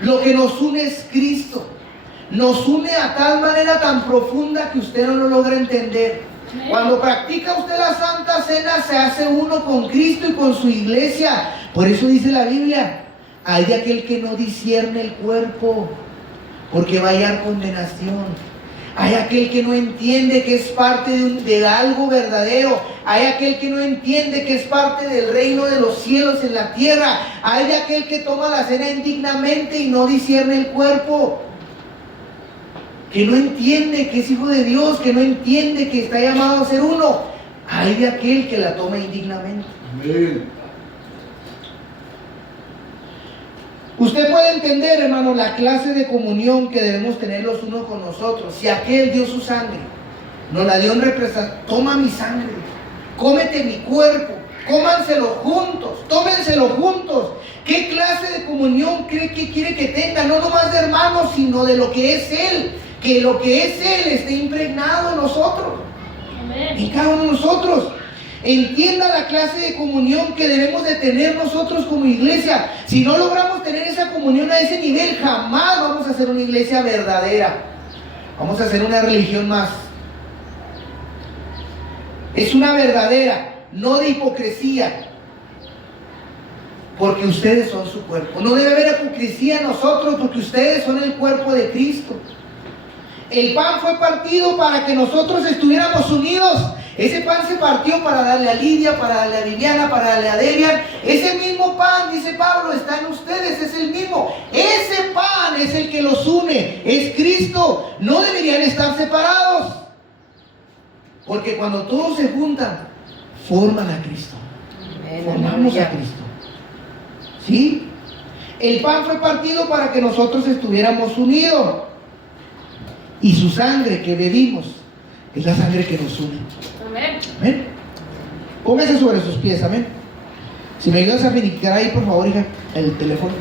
Lo que nos une es Cristo. Nos une a tal manera tan profunda que usted no lo logra entender. Cuando practica usted la Santa Cena, se hace uno con Cristo y con su iglesia. Por eso dice la Biblia, hay de aquel que no discierne el cuerpo, porque va a hallar condenación. Hay aquel que no entiende que es parte de algo verdadero. Hay aquel que no entiende que es parte del reino de los cielos en la tierra. Hay de aquel que toma la cena indignamente y no discierne el cuerpo. Que no entiende que es hijo de Dios, que no entiende que está llamado a ser uno. Hay de aquel que la toma indignamente. Amén. Usted puede entender, hermano, la clase de comunión que debemos tener los unos con los otros. Si aquel dio su sangre, nos la dio en representación, toma mi sangre, cómete mi cuerpo, cómanselo juntos, tómenselo juntos. ¿Qué clase de comunión cree que quiere que tenga? No nomás de hermanos, sino de lo que es Él. Que lo que es Él esté impregnado en nosotros, en cada uno de nosotros. Entienda la clase de comunión que debemos de tener nosotros como iglesia. Si no logramos tener esa comunión a ese nivel, jamás vamos a ser una iglesia verdadera. Vamos a ser una religión más. Es una verdadera, no de hipocresía, porque ustedes son su cuerpo. No debe haber hipocresía en nosotros, porque ustedes son el cuerpo de Cristo. El pan fue partido para que nosotros estuviéramos unidos. Ese pan se partió para darle a Lidia, para darle a Viviana, para darle a Debian. Ese mismo pan, dice Pablo, está en ustedes, es el mismo. Ese pan es el que los une, es Cristo. No deberían estar separados, porque cuando todos se juntan, forman a Cristo. Formamos a Cristo. ¿Sí? El pan fue partido para que nosotros estuviéramos unidos. Y su sangre que bebimos es la sangre que nos une. Amén. Amén. Póngase sobre sus pies, amén. Si me ayudas a finiquitar ahí, por favor, hija, el teléfono.